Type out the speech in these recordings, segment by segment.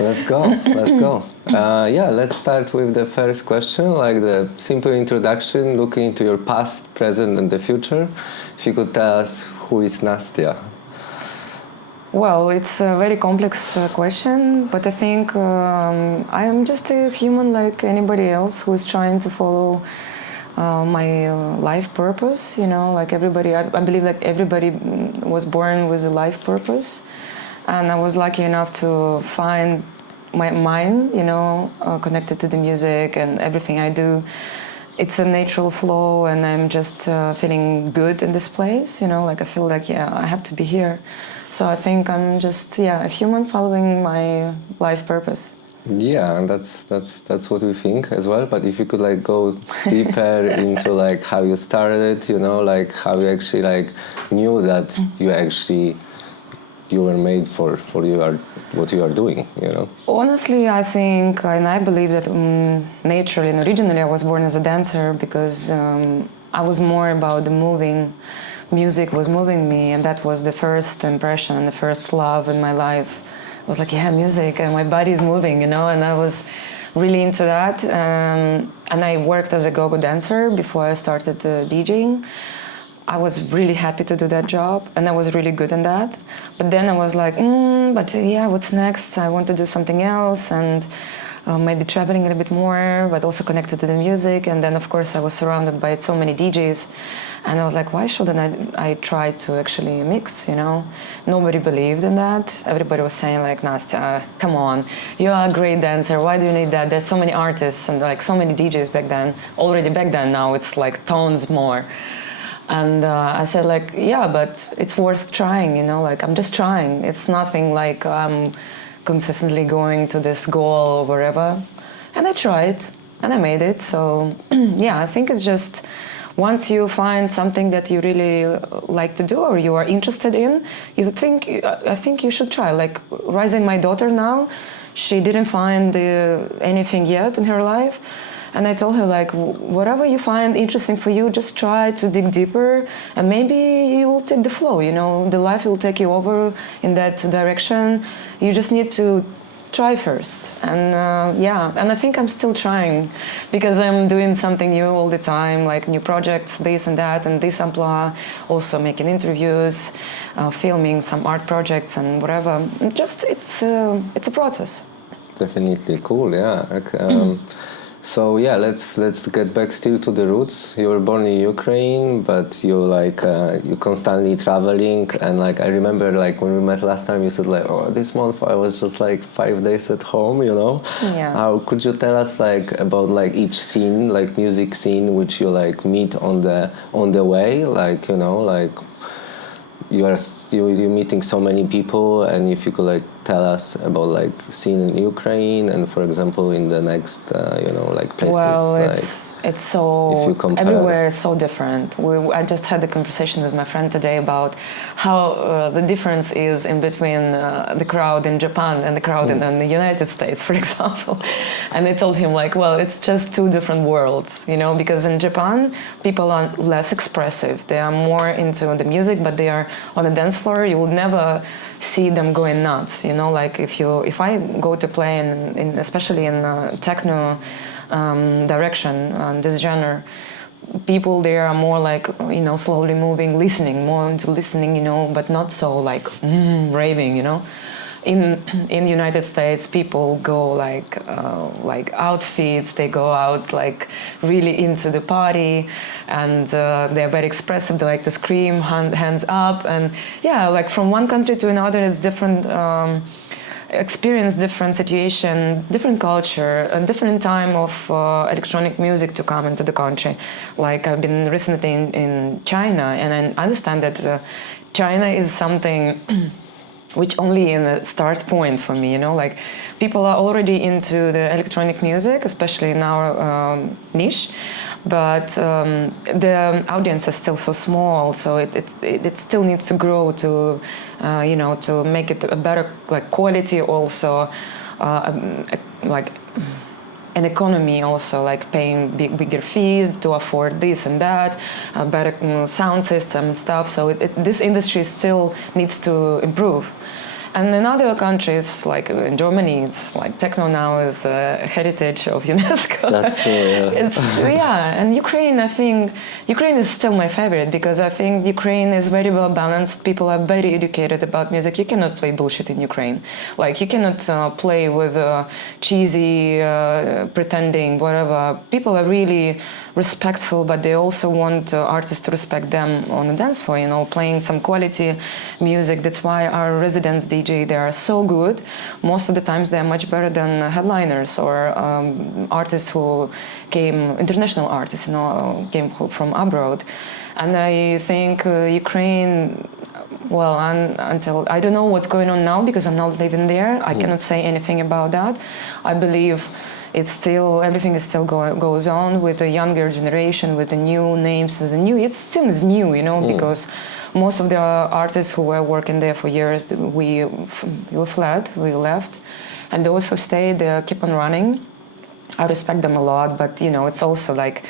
Let's go. Let's go. Yeah, let's start with the first question, like the simple introduction, looking into your past, present, and the future. If you could tell us who is Nastia. Well, it's a very complex question, but I think I am just a human like anybody else who is trying to follow my life purpose. You know, like everybody, I believe like everybody was born with a life purpose, and I was lucky enough to find mine. You know, connected to the music and everything I do. It's a natural flow, and I'm just feeling good in this place. You know, like I feel like I have to be here. So I think I'm just a human following my life purpose. Yeah, and that's what we think as well. But if you could like go deeper into like how you started, you know, like how you actually like knew that you were made for what you are doing, you know. Honestly, I think and I believe that naturally and originally I was born as a dancer because I was more about the moving. Music was moving me, and that was the first impression and the first love in my life. I was like, yeah, music, and my body's moving, you know, and I was really into that. And I worked as a go-go dancer before I started DJing. I was really happy to do that job, and I was really good in that. But then I was like, what's next? I want to do something else, and maybe traveling a little bit more, but also connected to the music. And then, of course, I was surrounded by so many DJs. And I was like, why shouldn't I try to actually mix, you know? Nobody believed in that. Everybody was saying like, Nastia, come on, you are a great dancer, why do you need that? There's so many artists and like so many DJs back then. Already back then, now it's like tons more. And I said like, yeah, but it's worth trying, you know, like I'm just trying. It's nothing like I'm consistently going to this goal or wherever. And I tried and I made it. So yeah, I think it's just, once you find something that you really like to do or you are interested in, I think you should try. Like raising my daughter now, she didn't find anything yet in her life. And I told her like, whatever you find interesting for you, just try to dig deeper and maybe you will take the flow, you know, the life will take you over in that direction. You just need to try first. And and I think I'm still trying because I'm doing something new all the time, like new projects, this and that, and this amplitude, also making interviews, filming some art projects and whatever. Just it's a process. Definitely cool, yeah. So yeah, let's get back still to the roots. You were born in Ukraine, but you you constantly traveling, and like I remember like when we met last time, you said like, oh, this month I was just like 5 days at home, you know. Yeah. How could you tell us like about like each scene, like music scene, which you like meet on the way, like you know, like you're meeting so many people, and if you could like tell us about like scene in Ukraine and for example in the next like places. Well, it's so everywhere is so different. I just had a conversation with my friend today about how the difference is in between the crowd in Japan and the crowd in the United States, for example. And I told him like, well, it's just two different worlds, you know, because in Japan people are less expressive. They are more into the music, but they are on the dance floor. You will never see them going nuts, you know, like if I go to play in especially in techno direction, this genre, people there are more like, you know, slowly moving, listening, more into listening, you know, but not so like raving, you know. In United States, people go like outfits, they go out like really into the party, and they're very expressive. They like to scream, hands up, and yeah, like from one country to another, it's different. Experience, different situation, different culture, a different time of electronic music to come into the country. Like I've been recently in China, and I understand that China is something which only in a start point for me, you know, like people are already into the electronic music, especially in our niche, but the audience is still so small, so it still needs to grow to, you know, to make it a better like quality, also like an economy, also like paying bigger fees to afford this and that, a better sound system and stuff. So this industry still needs to improve. And in other countries, like in Germany, it's like techno now is a heritage of UNESCO. That's true, yeah. And Ukraine, I think, Ukraine is still my favorite because I think Ukraine is very well balanced. People are very educated about music. You cannot play bullshit in Ukraine. Like, you cannot play with cheesy, pretending, whatever. People are really respectful, but they also want artists to respect them on the dance floor, you know, playing some quality music. That's why our residents DJ, they are so good. Most of the times they are much better than headliners or artists who came, international artists, you know, came from abroad. And I think Ukraine, well, until I don't know what's going on now because I'm not living there. I cannot say anything about that. I believe it's still, everything is still goes on with the younger generation, with the new names, with the new. It still is new, you know, because most of the artists who were working there for years, we fled, we left, and those who stayed, they keep on running. I respect them a lot, but you know, it's also like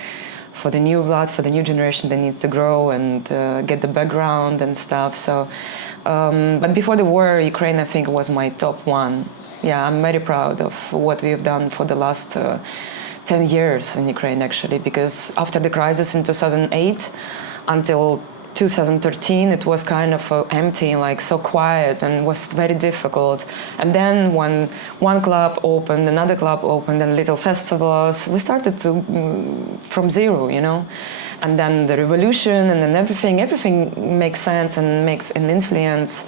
for the new blood, for the new generation, they need to grow and get the background and stuff. So, but before the war, Ukraine, I think, was my top one. Yeah, I'm very proud of what we've done for the last 10 years in Ukraine, actually, because after the crisis in 2008 until 2013, it was kind of empty, like so quiet, and was very difficult. And then when one club opened, another club opened, and little festivals, we started to from zero, you know. And then the revolution, and then everything makes sense and makes an influence.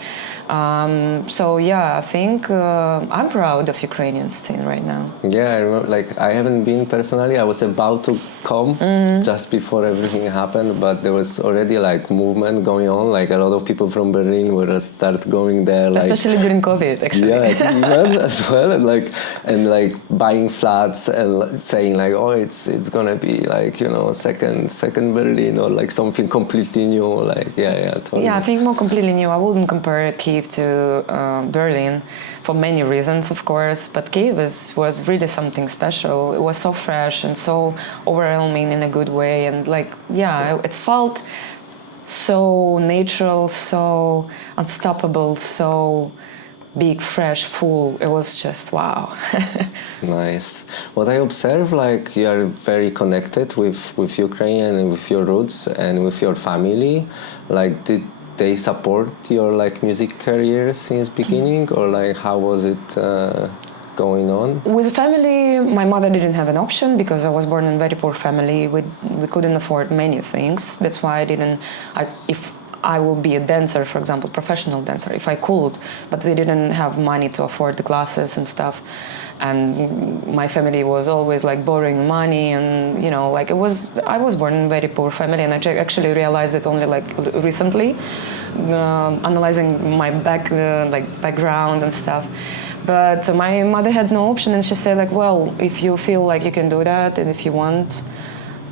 So yeah, I think I'm proud of Ukrainian scene right now. Yeah, I remember, like, I haven't been personally. I was about to come just before everything happened, but there was already like movement going on. Like a lot of people from Berlin were start going there, like, especially during COVID, actually. Yeah, even as well, and like buying flats and saying like, oh, it's gonna be like, you know, second Berlin or like something completely new. Like, yeah, totally. Yeah, I think more completely new. I wouldn't compare Kyiv to Berlin for many reasons, of course, but Kyiv was really something special. It was so fresh and so overwhelming in a good way, and like, yeah, it felt so natural, so unstoppable, so big, fresh, full. It was just wow. Nice. What I observe, like, you are very connected with Ukraine and with your roots and with your family. Like, did they support your like music career since beginning, or like how was it going on? With the family, my mother didn't have an option because I was born in a very poor family. We couldn't afford many things. That's why if I will be a dancer, for example, professional dancer, if I could, but we didn't have money to afford the classes and stuff. And my family was always like borrowing money, and you know, like I was born in a very poor family, and I actually realized it only like recently, analyzing my background and stuff. But my mother had no option, and she said like, well, if you feel like you can do that, and if you want,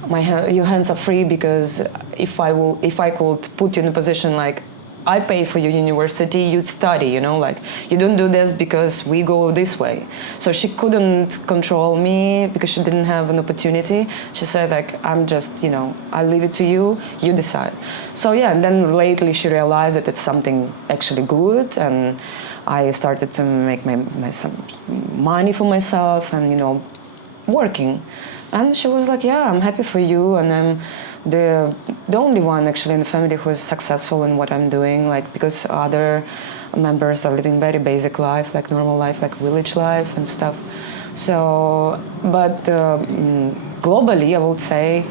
your hands are free, because if I could put you in a position like, I pay for your university, you study, you know, like, you don't do this because we go this way. So she couldn't control me because she didn't have an opportunity. She said like, I'm just, you know, I leave it to you, you decide. So yeah, and then lately she realized that it's something actually good, and I started to make some money for myself and, you know, working. And she was like, yeah, I'm happy for you, and I'm the only one actually in the family who is successful in what I'm doing, like, because other members are living very basic life, like normal life, like village life and stuff. So, but globally, I would say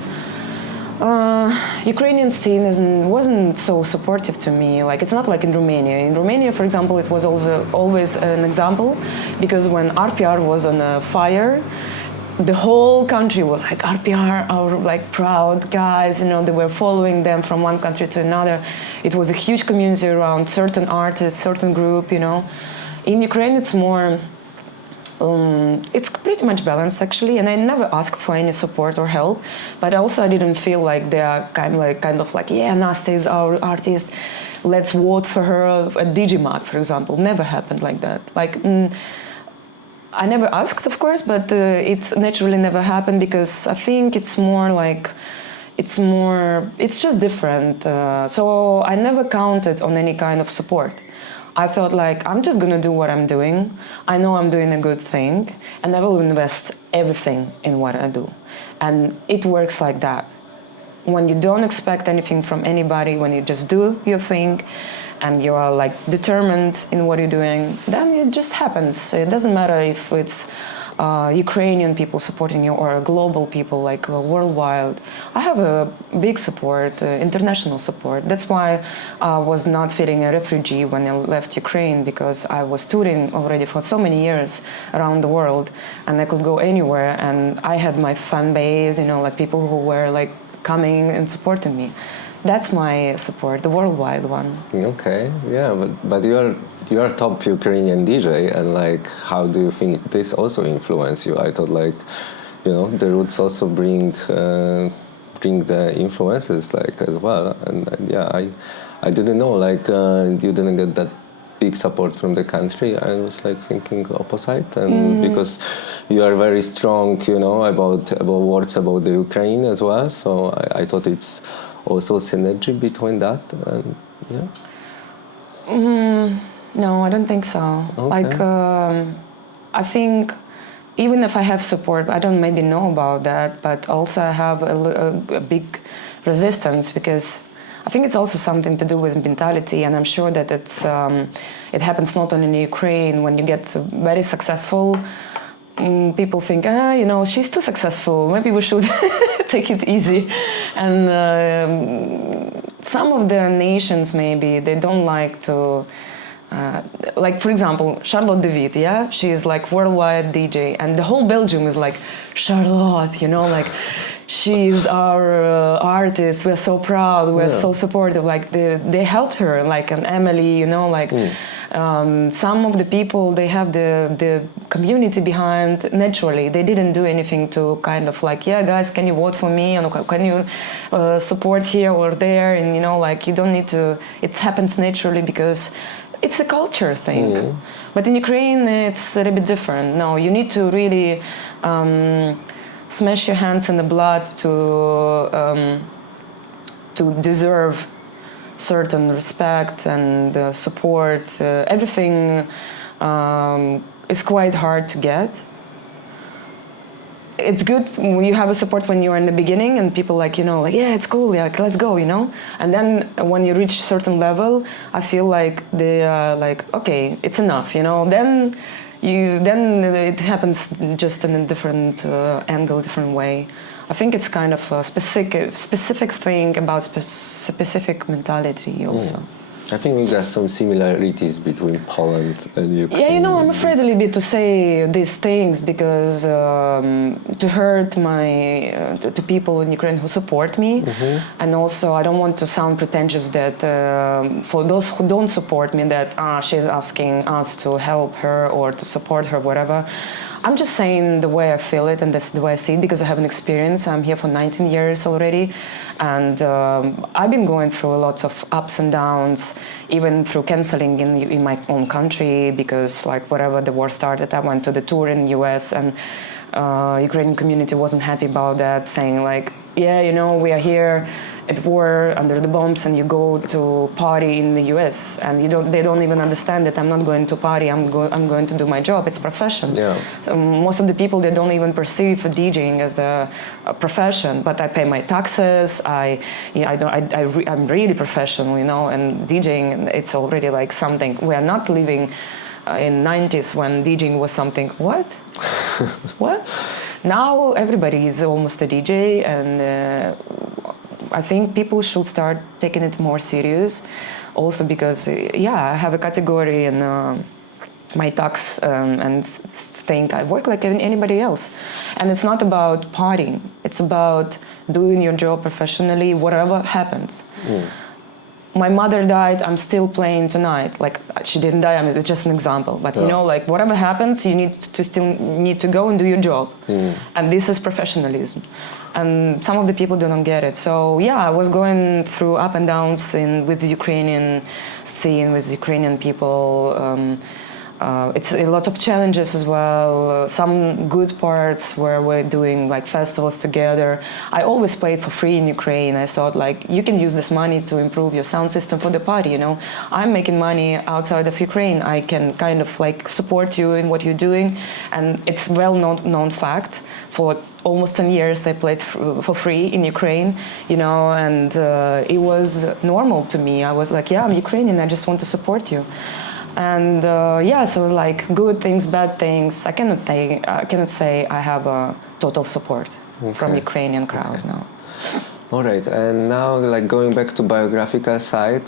Ukrainian scene wasn't so supportive to me. Like, it's not like in Romania. In Romania, for example, it was also always an example, because when RPR was on a fire, the whole country was like, RPR, our like proud guys, you know, they were following them from one country to another. It was a huge community around certain artists, certain group, you know. In Ukraine, it's more, it's pretty much balanced actually, and I never asked for any support or help, but also I didn't feel like they are kind of like, yeah, Nastia is our artist, let's vote for her at Digimag, for example. Never happened like that. Like, I never asked, of course, but it naturally never happened, because I think it's more like it's just different. So I never counted on any kind of support. I thought like, I'm just gonna do what I'm doing. I know I'm doing a good thing, and I will invest everything in what I do. And it works like that. When you don't expect anything from anybody, when you just do your thing, and you are like determined in what you're doing, then it just happens. It doesn't matter if it's Ukrainian people supporting you or global people, like worldwide. I have a big support, international support. That's why I was not feeling a refugee when I left Ukraine, because I was touring already for so many years around the world, and I could go anywhere, and I had my fan base, you know, like people who were like coming and supporting me. That's my support, the worldwide one. Okay, yeah, but you're a top Ukrainian DJ, and like, how do you think this also influence you? I thought like, you know, the roots also bring the influences like as well, and yeah, I didn't know like you didn't get that big support from the country. I was like thinking opposite, and because you are very strong, you know, about words about the Ukraine as well, so I thought it's also synergy between that, and yeah. No, I don't think so. Okay. Like, I think even if I have support, I don't maybe know about that, but also I have a big resistance, because I think it's also something to do with mentality, and I'm sure that it happens not only in Ukraine. When you get very successful, people think, you know, she's too successful, maybe we should take it easy. And some of the nations, maybe, they don't like to, like, for example, Charlotte de Witt, yeah? She is like worldwide DJ, and the whole Belgium is like, Charlotte, you know, like, she's our artist, we're so proud, we're so supportive, like, they helped her, like, an Emily, you know, like, some of the people, they have the community behind naturally. They didn't do anything to kind of like, yeah, guys, can you vote for me? And can you support here or there? And, you know, like, you don't need to, it happens naturally because it's a culture thing. But in Ukraine, it's a little bit different. No, you need to really smash your hands in the blood to deserve certain respect and support. Everything is quite hard to get. It's good when you have a support when you're in the beginning and people like, you know, like, yeah, it's cool, yeah, let's go, you know. And then when you reach a certain level, I feel like they are like, okay, it's enough, you know. Then it happens just in a different angle, different way. I think it's kind of a specific thing about specific mentality also. I think we got some similarities between Poland and Ukraine. Yeah, you know, I'm afraid a little bit to say these things because to hurt to people in Ukraine who support me, and also I don't want to sound pretentious that for those who don't support me that she's asking us to help her or to support her, whatever. I'm just saying the way I feel it, and that's the way I see it, because I have an experience. I'm here for 19 years already, and I've been going through lots of ups and downs, even through canceling in my own country, because like wherever the war started, I went to the tour in the US, and Ukrainian community wasn't happy about that, saying like, yeah, you know, we are here at war under the bombs, and you go to party in the US, and they don't even understand that I'm not going to party. I'm going to do my job. It's profession. Yeah. So most of the people, they don't even perceive DJing as a profession. But I pay my taxes. I'm really professional, you know. And DJing, it's already like something. We are not living in 90s when DJing was something. What? What? Now everybody is almost a DJ, and I think people should start taking it more serious. Also because, I have a category in my tax and think I work like anybody else. And it's not about partying. It's about doing your job professionally, whatever happens. My mother died, I'm still playing tonight. Like, she didn't die, I mean, it's just an example. But, you know, like, whatever happens, you need to go and do your job. And this is professionalism. And some of the people don't get it. So, yeah, I was going through up and downs with the Ukrainian scene, with Ukrainian people. It's a lot of challenges as well. Some good parts where we're doing like festivals together. I always played for free in Ukraine. I thought like you can use this money to improve your sound system for the party. You know, I'm making money outside of Ukraine. I can kind of like support you in what you're doing, and it's well known fact. For almost 10 years, I played for free in Ukraine. You know, and it was normal to me. I was like, yeah, I'm Ukrainian. I just want to support you. And yeah, so like good things, bad things. I cannot say I have a total support from Ukrainian crowd now. All right, and now like going back to biographical side,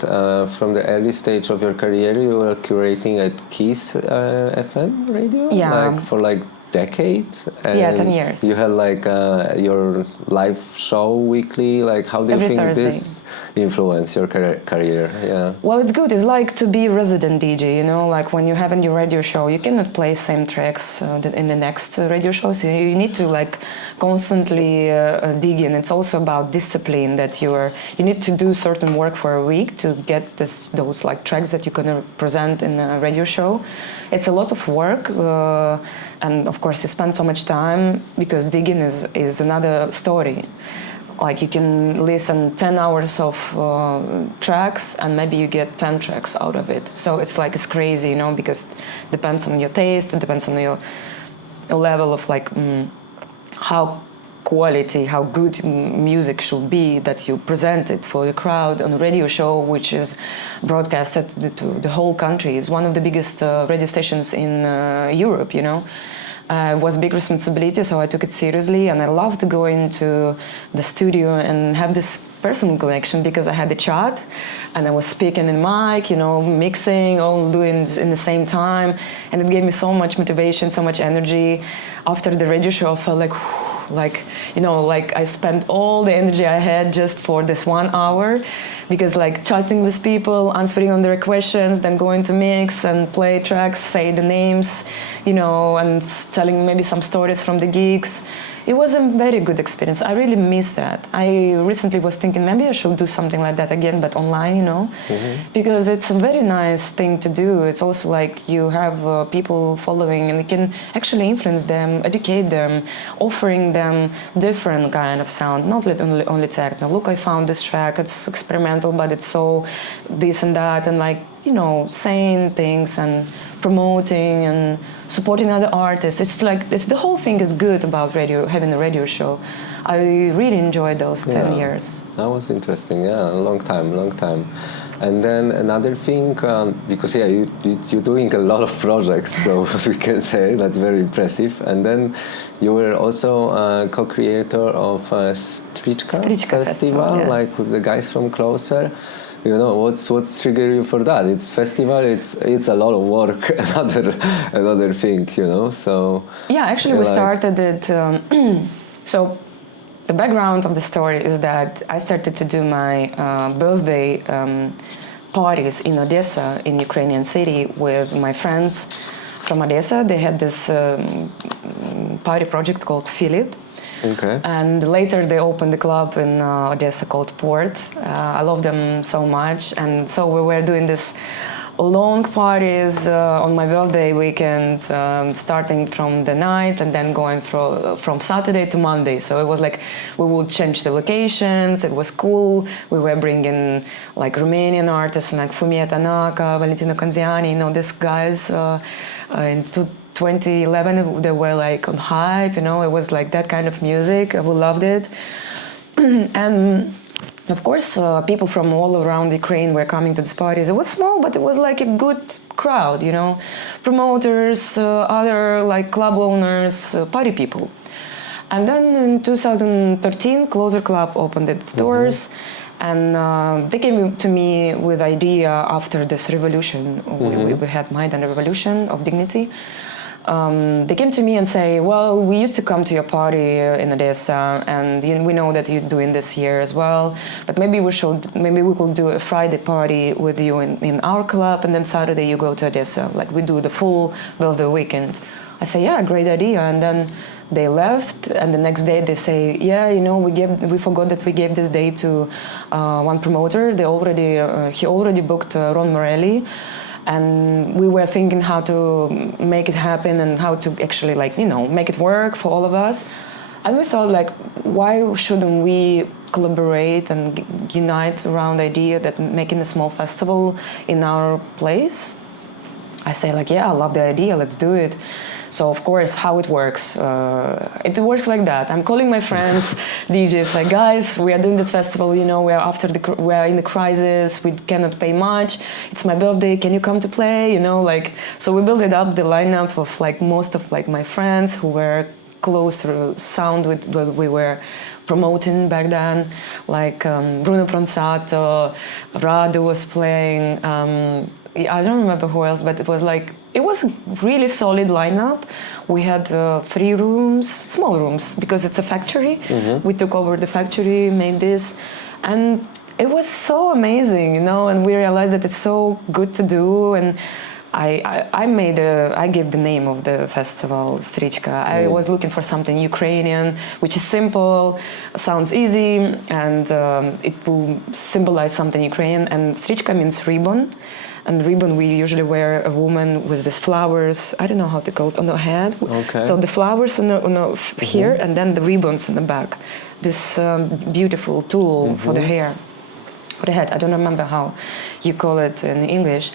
from the early stage of your career, you were curating at KEYI FM radio, like for like decades. And yeah, 10 years. You had like your live show weekly. Like, how do you think Thursday. this influenced your career? Yeah. Well, it's good. It's like to be resident DJ. You know, like when you have your radio show, you cannot play same tracks in the next radio show. So you need to like constantly dig in. It's also about discipline that you need to do certain work for a week to get those like tracks that you're gonna present in a radio show. It's a lot of work. And of course, you spend so much time because digging is another story. Like you can listen 10 hours of tracks and maybe you get 10 tracks out of it. So it's crazy, you know, because it depends on your taste, it depends on your level of like how good music should be that you present it for the crowd on a radio show, which is broadcasted to the whole country. It's one of the biggest radio stations in Europe, you know. It was a big responsibility, so I took it seriously, and I loved to go into the studio and have this personal connection because I had the chat and I was speaking in mic, you know, mixing, all doing in the same time, and it gave me so much motivation, so much energy. After the radio show, I felt like you know, like I spent all the energy I had just for this 1 hour, because like chatting with people, answering on their questions, then going to mix and play tracks, say the names, you know, and telling maybe some stories from the gigs. It was a very good experience. I really miss that. I recently was thinking maybe I should do something like that again, but online, you know, because it's a very nice thing to do. It's also like you have people following and you can actually influence them, educate them, offering them different kind of sound, not only techno. Look, I found this track, it's experimental, but it's so this and that, and like, you know, saying things and promoting and supporting other artists. It's like the whole thing is good about radio, having a radio show. I really enjoyed those 10 years. That was interesting. Yeah, long time. And then another thing, because you're doing a lot of projects, so we can say that's very impressive. And then you were also a co-creator of a Strička Festival, yes. like with the guys from Closer. You know, what's triggered you for that? It's festival. It's a lot of work. another thing. You know. So yeah, actually, we started it. So the background of the story is that I started to do my birthday parties in Odessa, in Ukrainian city, with my friends from Odessa. They had this party project called Feel It. Okay. And later they opened a club in Odessa called Port. I love them so much, and so we were doing this long parties on my birthday weekend, starting from the night and then going from Saturday to Monday. So it was like we would change the locations. It was cool. We were bringing like Romanian artists like Fumia Tanaka, Valentino Canziani, you know, these guys in 2011 they were like on hype, you know, it was like that kind of music. We loved it. And of course people from all around Ukraine were coming to these parties. It was small, but it was like a good crowd, you know, promoters, other like club owners, party people. And then in 2013 Closer Club opened its doors. And they came to me with idea after this revolution. We had Maidan Revolution of Dignity. They came to me and say, well, we used to come to your party in Odessa, and we know that you're doing this here as well, but maybe we could do a Friday party with you in our club, and then Saturday you go to Odessa, like we do the full birthday weekend. I say, yeah, great idea. And then they left, and the next day they say, yeah, you know, we forgot that we gave this day to one promoter. He already booked Ron Morelli. and we were thinking how to make it happen and how to actually like, you know, make it work for all of us. And we thought like, why shouldn't we collaborate and unite around the idea that making a small festival in our place? I say like, yeah, I love the idea, let's do it. So of course, how it works like that. I'm calling my friends, DJs, like, guys, we are doing this festival, you know, we are in the crisis, we cannot pay much. It's my birthday, can you come to play? You know, like, so we built it up, the lineup of like most of like my friends who were close to sound with what we were promoting back then, like Bruno Pronsato, Radu was playing. I don't remember who else, but it was a really solid lineup. We had 3 rooms, small rooms, because it's a factory. We took over the factory, made this, and it was so amazing, you know. And we realized that it's so good to do. And I gave the name of the festival Strichka. I was looking for something Ukrainian, which is simple, sounds easy, and it will symbolize something Ukrainian. And Strichka means ribbon. And ribbon, we usually wear a woman with these flowers. I don't know how to call it, on the head. Okay. So the flowers on the here, and then the ribbons in the back. This beautiful tool for the hair, for the head. I don't remember how you call it in English.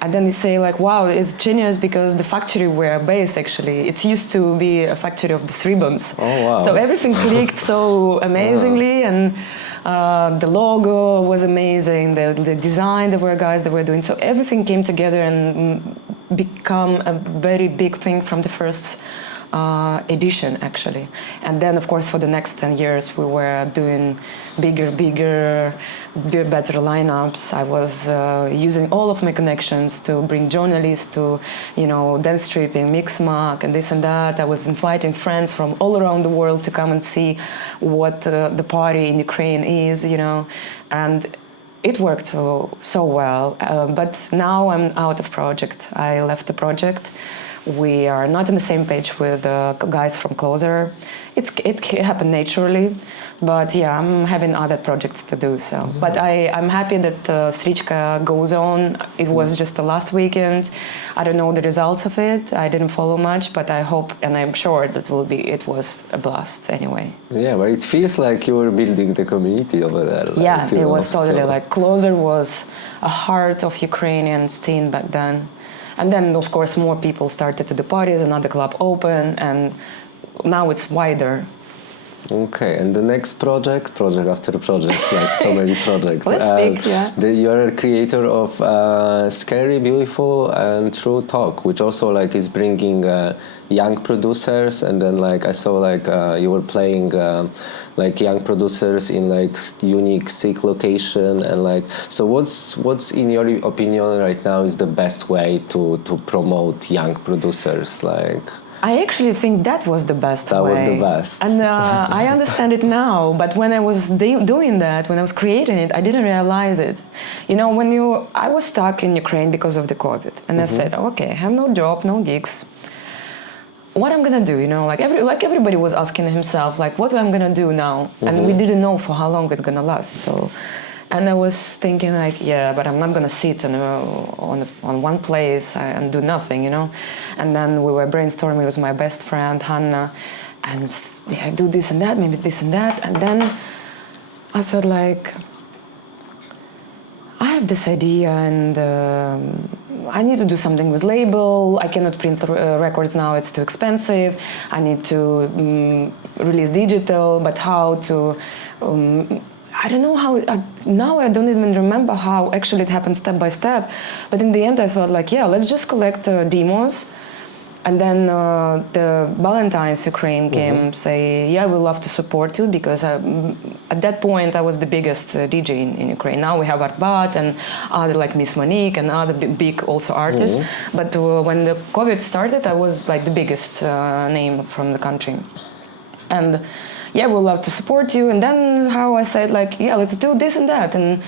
And then they say like, wow, it's genius because the factory we're based actually, it used to be a factory of these ribbons. Oh, wow. So everything clicked so amazingly, and the logo was amazing, the design, there were guys that were doing, so everything came together and become a very big thing from the first edition actually. And then of course for the next 10 years we were doing bigger, better lineups. I was using all of my connections to bring journalists to, you know, dance stripping, mix-mag and this and that. I was inviting friends from all around the world to come and see what the party in Ukraine is, you know, and it worked so well. But now I'm out of project. I left the project. We are not on the same page with the guys from Closer. It happened naturally, but yeah, I'm having other projects to do so. But I'm happy that Strichka goes on. It was just the last weekend. I don't know the results of it. I didn't follow much, but I hope and I'm sure that it was a blast anyway. Yeah, but it feels like you were building the community over there. Like, yeah, it was totally so. like Closer was a heart of Ukrainian scene back then. And then, of course, more people started to do parties, another club opened, and now it's wider. Okay, and the next project after project, like so many projects. Let's speak, yeah. You're a creator of Scary, Beautiful, and True Talk, which also like is bringing young producers, and then like I saw like you were playing like young producers in like unique, sick location, and like so. What's in your opinion right now is the best way to promote young producers, like? I actually think that was the best way. That was the best. And I understand it now, but when I was doing that, when I was creating it, I didn't realize it. You know, I was stuck in Ukraine because of the COVID, and I said, okay, I have no job, no gigs. What I'm gonna do, you know, like everybody was asking himself, like, what I'm gonna do now? And we didn't know for how long it's gonna last, so. And I was thinking like, yeah, but I'm not gonna sit on one place and do nothing, you know. And then we were brainstorming with my best friend Hanna, and yeah, do this and that, maybe this and that. And then I thought like, I have this idea, and I need to do something with label. I cannot print records now; it's too expensive. I need to release digital, but how to? I don't know how, now I don't even remember how actually it happened step by step, but in the end I thought like, yeah, let's just collect demos. And then the Valentine's Ukraine came say, yeah, we'd love to support you, because at that point I was the biggest DJ in Ukraine. Now we have Artbat and other like Miss Monique and other big also artists. But when the COVID started, I was like the biggest name from the country. And yeah, we'd love to support you. And then how I said like, yeah, let's do this and that. And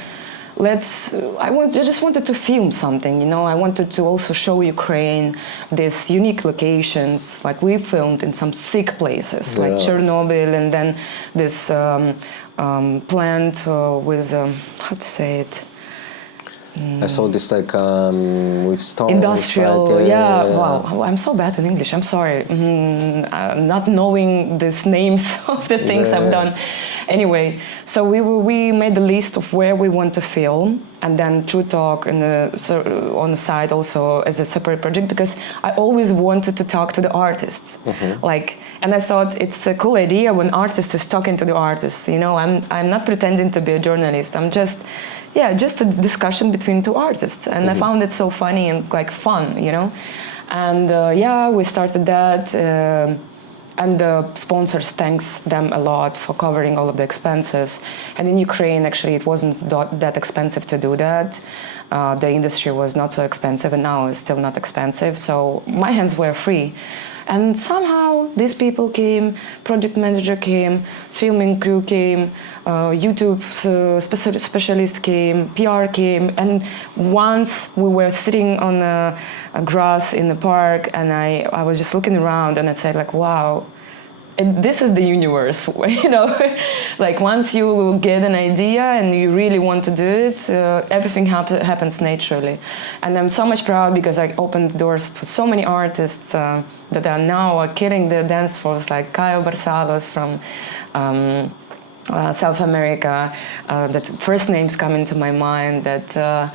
I just wanted to film something, you know. I wanted to also show Ukraine these unique locations. Like we filmed in some sick places, like Chernobyl, and then this plant with, how to say it? I saw this like with stones. Industrial, like, yeah. Wow, I'm so bad in English. I'm sorry. Not knowing these names of the things I've done. Anyway, so we made the list of where we want to film, and then True Talk on the side also as a separate project, because I always wanted to talk to the artists. Like, and I thought it's a cool idea when artist is talking to the artists. You know, I'm not pretending to be a journalist. I'm just a discussion between two artists, and I found it so funny and like fun, you know. And we started that, and the sponsors, thanks them a lot for covering all of the expenses. And in Ukraine, actually, it wasn't that expensive to do that. The industry was not so expensive, and now it's still not expensive. So my hands were free. And somehow these people came, project manager came, filming crew came, YouTube specialist came, PR came, and once we were sitting on a grass in the park, and I was just looking around, and I said like, wow, and this is the universe, you know. Like once you get an idea and you really want to do it, everything happens naturally. And I'm so much proud because I opened doors to so many artists that are now killing the dance floors, like Caio Barsalos from South America. That first names come into my mind. That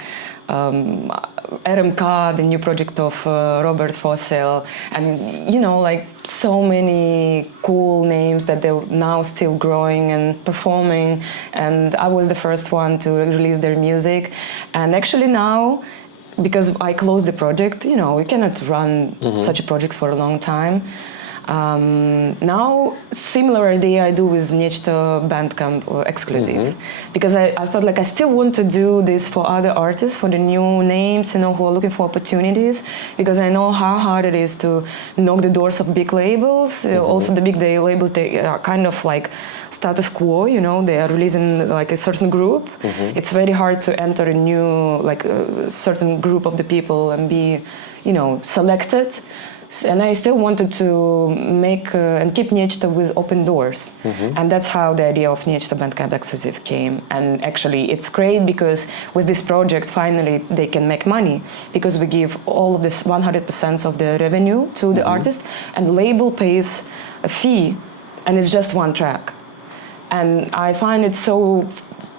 RMK, the new project of Robert Fossil, and you know, like so many cool names that they're now still growing and performing. And I was the first one to release their music. And actually now, because I closed the project, you know, we cannot run such a project for a long time. Now, similar idea I do with Nito Bandcamp exclusive, because I thought like I still want to do this for other artists, for the new names, you know, who are looking for opportunities, because I know how hard it is to knock the doors of big labels. Also, the big labels, they are kind of like status quo, you know, they are releasing like a certain group. It's very hard to enter a new, like a certain group of the people and be, you know, selected. And I still wanted to make and keep Nito with open doors. And that's how the idea of Nito Bandcamp exclusive came. And actually it's great because with this project finally they can make money, because we give all of this 100% of the revenue to the artist, and the label pays a fee, and it's just one track. And I find it so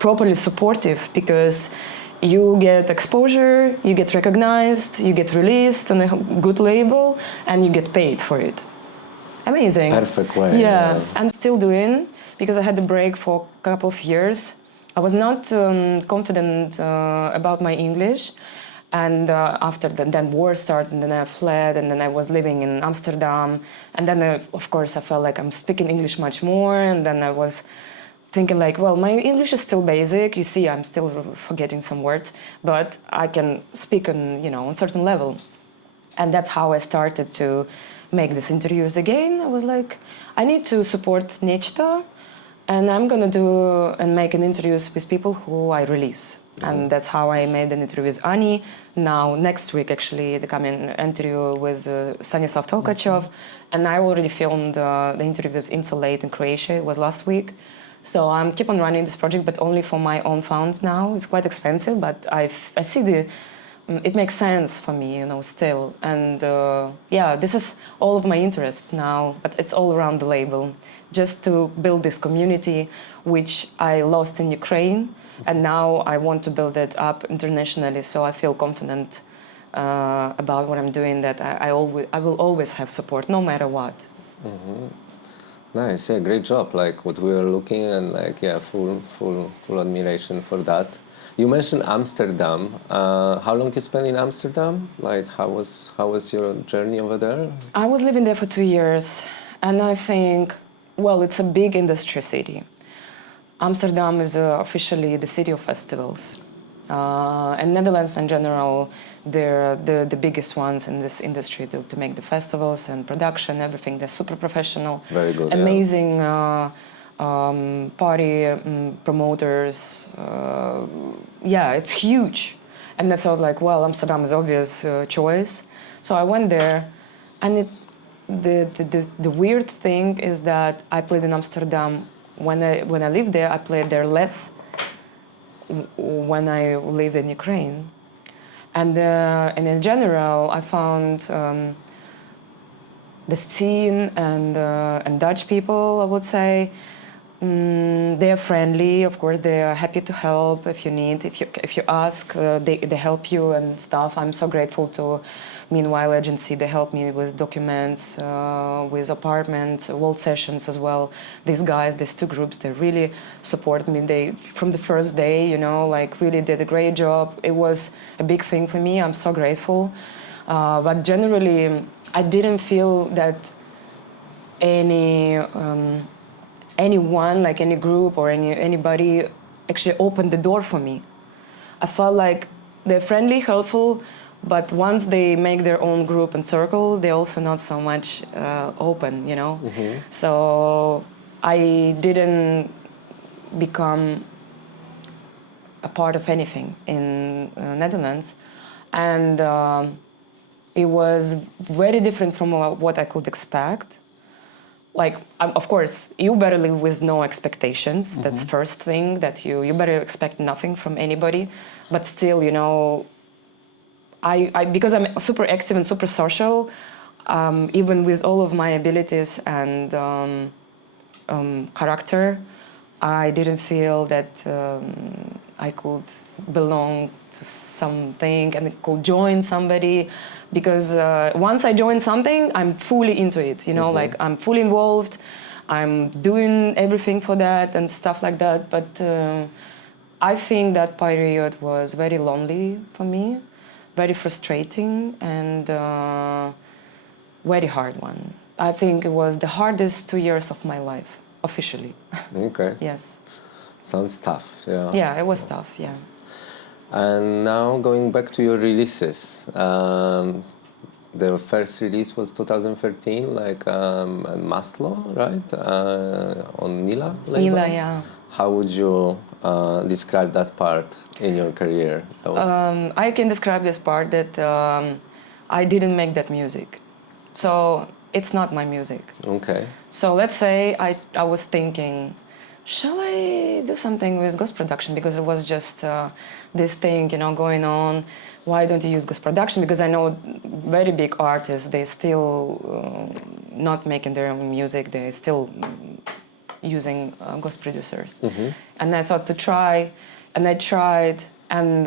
properly supportive, because you get exposure, you get recognized, you get released on a good label, and you get paid for it. Amazing. Perfect way. Yeah, I'm still doing, because I had a break for a couple of years. I was not confident about my English, and after then war started, and then I fled, and then I was living in Amsterdam, and then of course I felt like I'm speaking English much more, and then I was thinking like, well, my English is still basic. You see, I'm still forgetting some words, but I can speak on, you know, on a certain level. And that's how I started to make these interviews again. I was like, I need to support Nito, and I'm gonna do and make an interviews with people who I release. And that's how I made an interview with Ani. Now, next week, actually, they come in interview with Stanislav Tolkachev, and I already filmed the interview with Insulate in Croatia. It was last week. So I'm keep on running this project, but only for my own funds now. It's quite expensive, but I see it makes sense for me, you know, still. And this is all of my interests now, but it's all around the label, just to build this community, which I lost in Ukraine, and now I want to build it up internationally. So I feel confident about what I'm doing. That I will always have support, no matter what. Nice, yeah, great job. Like what we were looking, and like, yeah, full admiration for that. You mentioned Amsterdam. How long you spent in Amsterdam? Like, how was your journey over there? I was living there for 2 years, and I think, well, it's a big industry city. Amsterdam is officially the city of festivals. And Netherlands in general, they're the biggest ones in this industry to make the festivals and production, everything. They're super professional. Very good, amazing party promoters. It's huge. And I thought like, well, Amsterdam is obvious choice. So I went there, and the weird thing is that I played in Amsterdam. When I lived there, I played there less when I lived in Ukraine. And in general, I found the scene and Dutch people, I would say, they're friendly. Of course, they are happy to help if you need. If you ask, they help you and stuff. I'm so grateful to Meanwhile Agency. They help me with documents, with apartments, wall sessions as well. These guys, these two groups, they really support me. They from the first day, you know, like really did a great job. It was a big thing for me. I'm so grateful. But generally, I didn't feel that anyone, like any group or anybody, actually opened the door for me. I felt like they're friendly, helpful, but once they make their own group and circle, they're also not so much open, you know. Mm-hmm. So I didn't become a part of anything in Netherlands, and it was very different from what I could expect. Like, of course, you better live with no expectations. Mm-hmm. That's first thing, that you better expect nothing from anybody. But still, you know, I because I'm super active and super social, even with all of my abilities and character, I didn't feel that I could belong to something and could join somebody, because once I join something, I'm fully into it, you know. Mm-hmm. Like I'm fully involved, I'm doing everything for that and stuff like that. But I think that period was very lonely for me, very frustrating, and very hard one. I think it was the hardest 2 years of my life, officially. Okay. Yes. Sounds tough, yeah. Yeah, it was tough, yeah. And now going back to your releases, the first release was 2013, like Maslow, right? On Nila label. Nila, yeah. How would you describe that part in your career? That was... I can describe this part that I didn't make that music. So it's not my music. Okay. So let's say I was thinking, shall I do something with ghost production? Because it was just this thing, you know, going on. Why don't you use ghost production? Because I know very big artists, they still not making their own music. They're still using ghost producers. Mm-hmm. And I thought to try, and I tried. And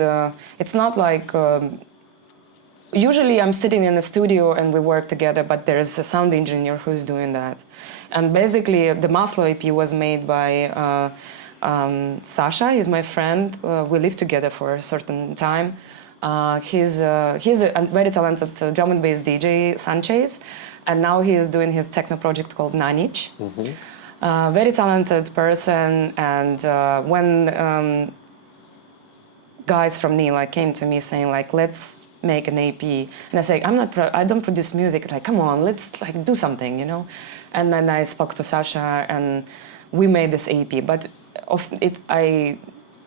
it's not like... usually I'm sitting in a studio and we work together, but there's a sound engineer who's doing that. And basically, the Maslow EP was made by Sasha. He's my friend. We lived together for a certain time. He's a very talented drum and bass DJ, Sanchez, and now he is doing his techno project called Nanich. Mm-hmm. Very talented person. And when guys from Nila came to me saying, like, let's make an EP, and I say, I don't produce music. Like, come on, let's like do something, you know. And then I spoke to Sasha, and we made this EP. But I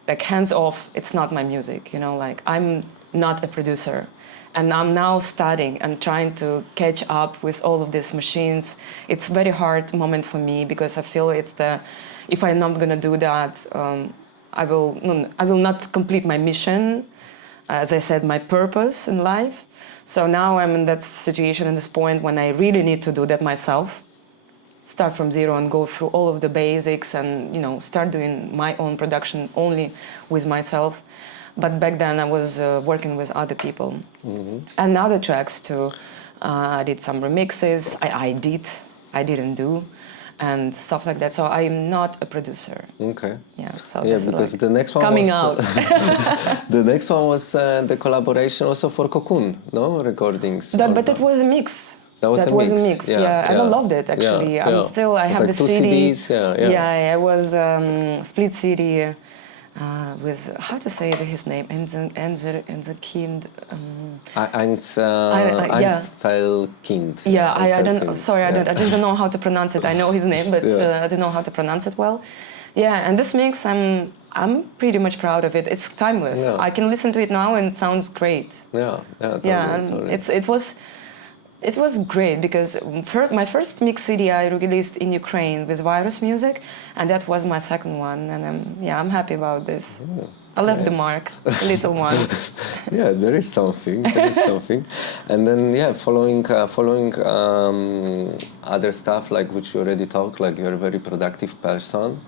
like hands off. It's not my music, you know. Like I'm not a producer, and I'm now studying and trying to catch up with all of these machines. It's a very hard moment for me, because I feel if I'm not gonna do that, I will not complete my mission. As I said, my purpose in life. So now I'm in that situation, at this point, when I really need to do that myself, start from zero and go through all of the basics, and, you know, start doing my own production only with myself. But back then I was working with other people. Mm-hmm. And other tracks too. I did some remixes. I didn't do, and stuff like that. So I'm not a producer. Okay. Yeah. So yeah, because like the next one coming was, out. The next one was the collaboration also for Cocoon, no recordings. But it was a mix. That was a mix. Yeah, I loved it actually. Yeah, I have like the two CD. CDs. Yeah. I was split CD with, how to say his name, Enzelkind. Einsteilkind. Yeah, I don't. Sorry, I just don't know how to pronounce it. I know his name, but I don't know how to pronounce it well. Yeah, and this mix, I'm pretty much proud of it. It's timeless. Yeah. I can listen to it now and it sounds great. Totally. It was great, because my first mix CD I released in Ukraine with Virus Music, and that was my second one, and I'm happy about this. I left the mark, a little one. Yeah, there is something. There is something, and then yeah, following other stuff like which you already talked. Like you're a very productive person.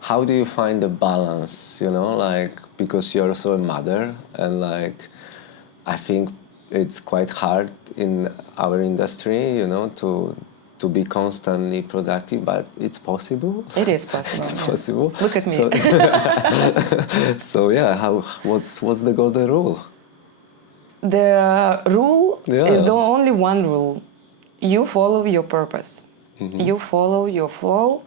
How do you find the balance? You know, like because you're also a mother, and like I think it's quite hard in our industry. You know, to be constantly productive, but it's possible. It is possible. It's yeah. possible. Look at me. So, so yeah, what's the golden rule? The rule Yeah. is the only one rule. You follow your purpose. You follow your flow,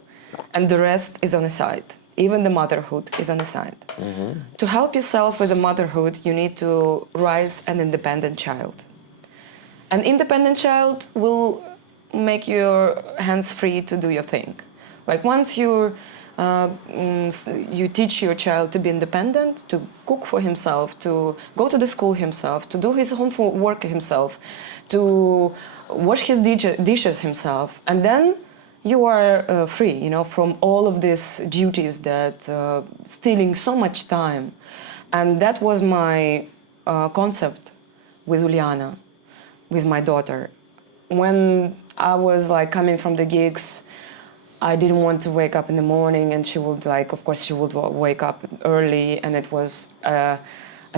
and the rest is on the side. Even the motherhood is on the side. To help yourself with the motherhood, you need to raise an independent child. An independent child will make your hands free to do your thing. Like once you teach your child to be independent, to cook for himself, to go to the school himself, to do his homework himself, to wash his dishes himself, and then you are free, you know, from all of these duties that stealing so much time. And that was my concept with Uliana, with my daughter. When I was like coming from the gigs, I didn't want to wake up in the morning, and she would like, of course, she would wake up early, and it was a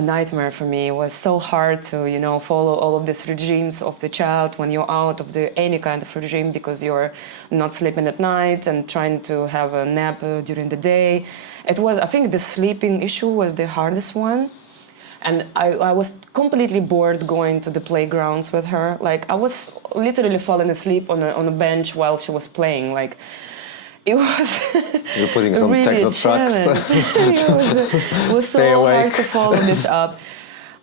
nightmare for me. It was so hard to, you know, follow all of these regimes of the child when you're out of any kind of regime because you're not sleeping at night and trying to have a nap during the day. It was, I think, the sleeping issue was the hardest one. And I was completely bored going to the playgrounds with her. Like I was literally falling asleep on a bench while she was playing. Like it was. You're putting some really techno tracks. It was Stay so awake. hard to follow this up.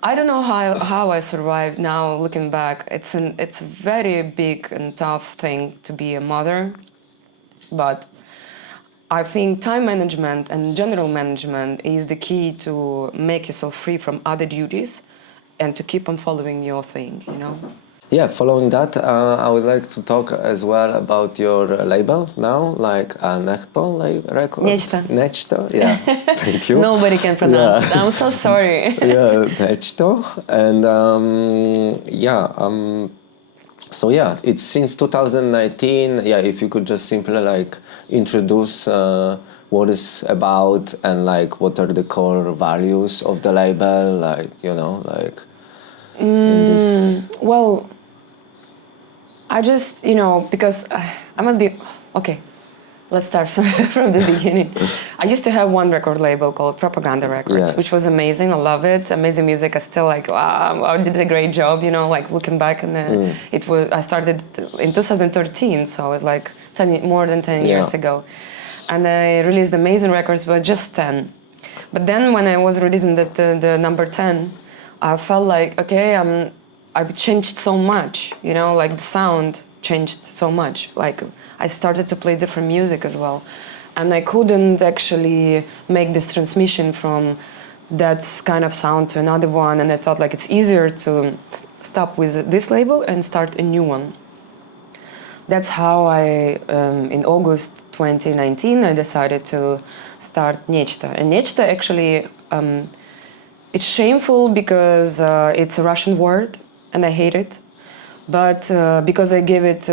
I don't know how I survived. Now looking back, it's a very big and tough thing to be a mother, but I think time management and general management is the key to make yourself free from other duties and to keep on following your thing, you know? Yeah, following that, I would like to talk as well about your label now, like Nechto record. Nechto. Yeah, thank you. Nobody can pronounce it. I'm so sorry. Yeah, Nechto. And so yeah, it's since 2019. Yeah, if you could just simply like introduce what it's about and like what are the core values of the label, like, you know, like in this. Well, I just, you know, because I must be, okay, let's start from the beginning. I used to have one record label called Propaganda Records, Yes. which was amazing. I love it. Amazing music. I still like, wow, I did a great job, you know, like looking back. And it was, I started in 2013, so it was like more than 10 years ago. And I released amazing records, but just 10. But then when I was releasing the number 10, I felt like, okay, I've changed so much, you know, like the sound changed so much. Like I started to play different music as well. And I couldn't actually make this transmission from that kind of sound to another one. And I thought like it's easier to stop with this label and start a new one. That's how I, in August 2019, I decided to start Nechto. And Nechto actually, it's shameful because it's a Russian word and I hate it. But because I gave it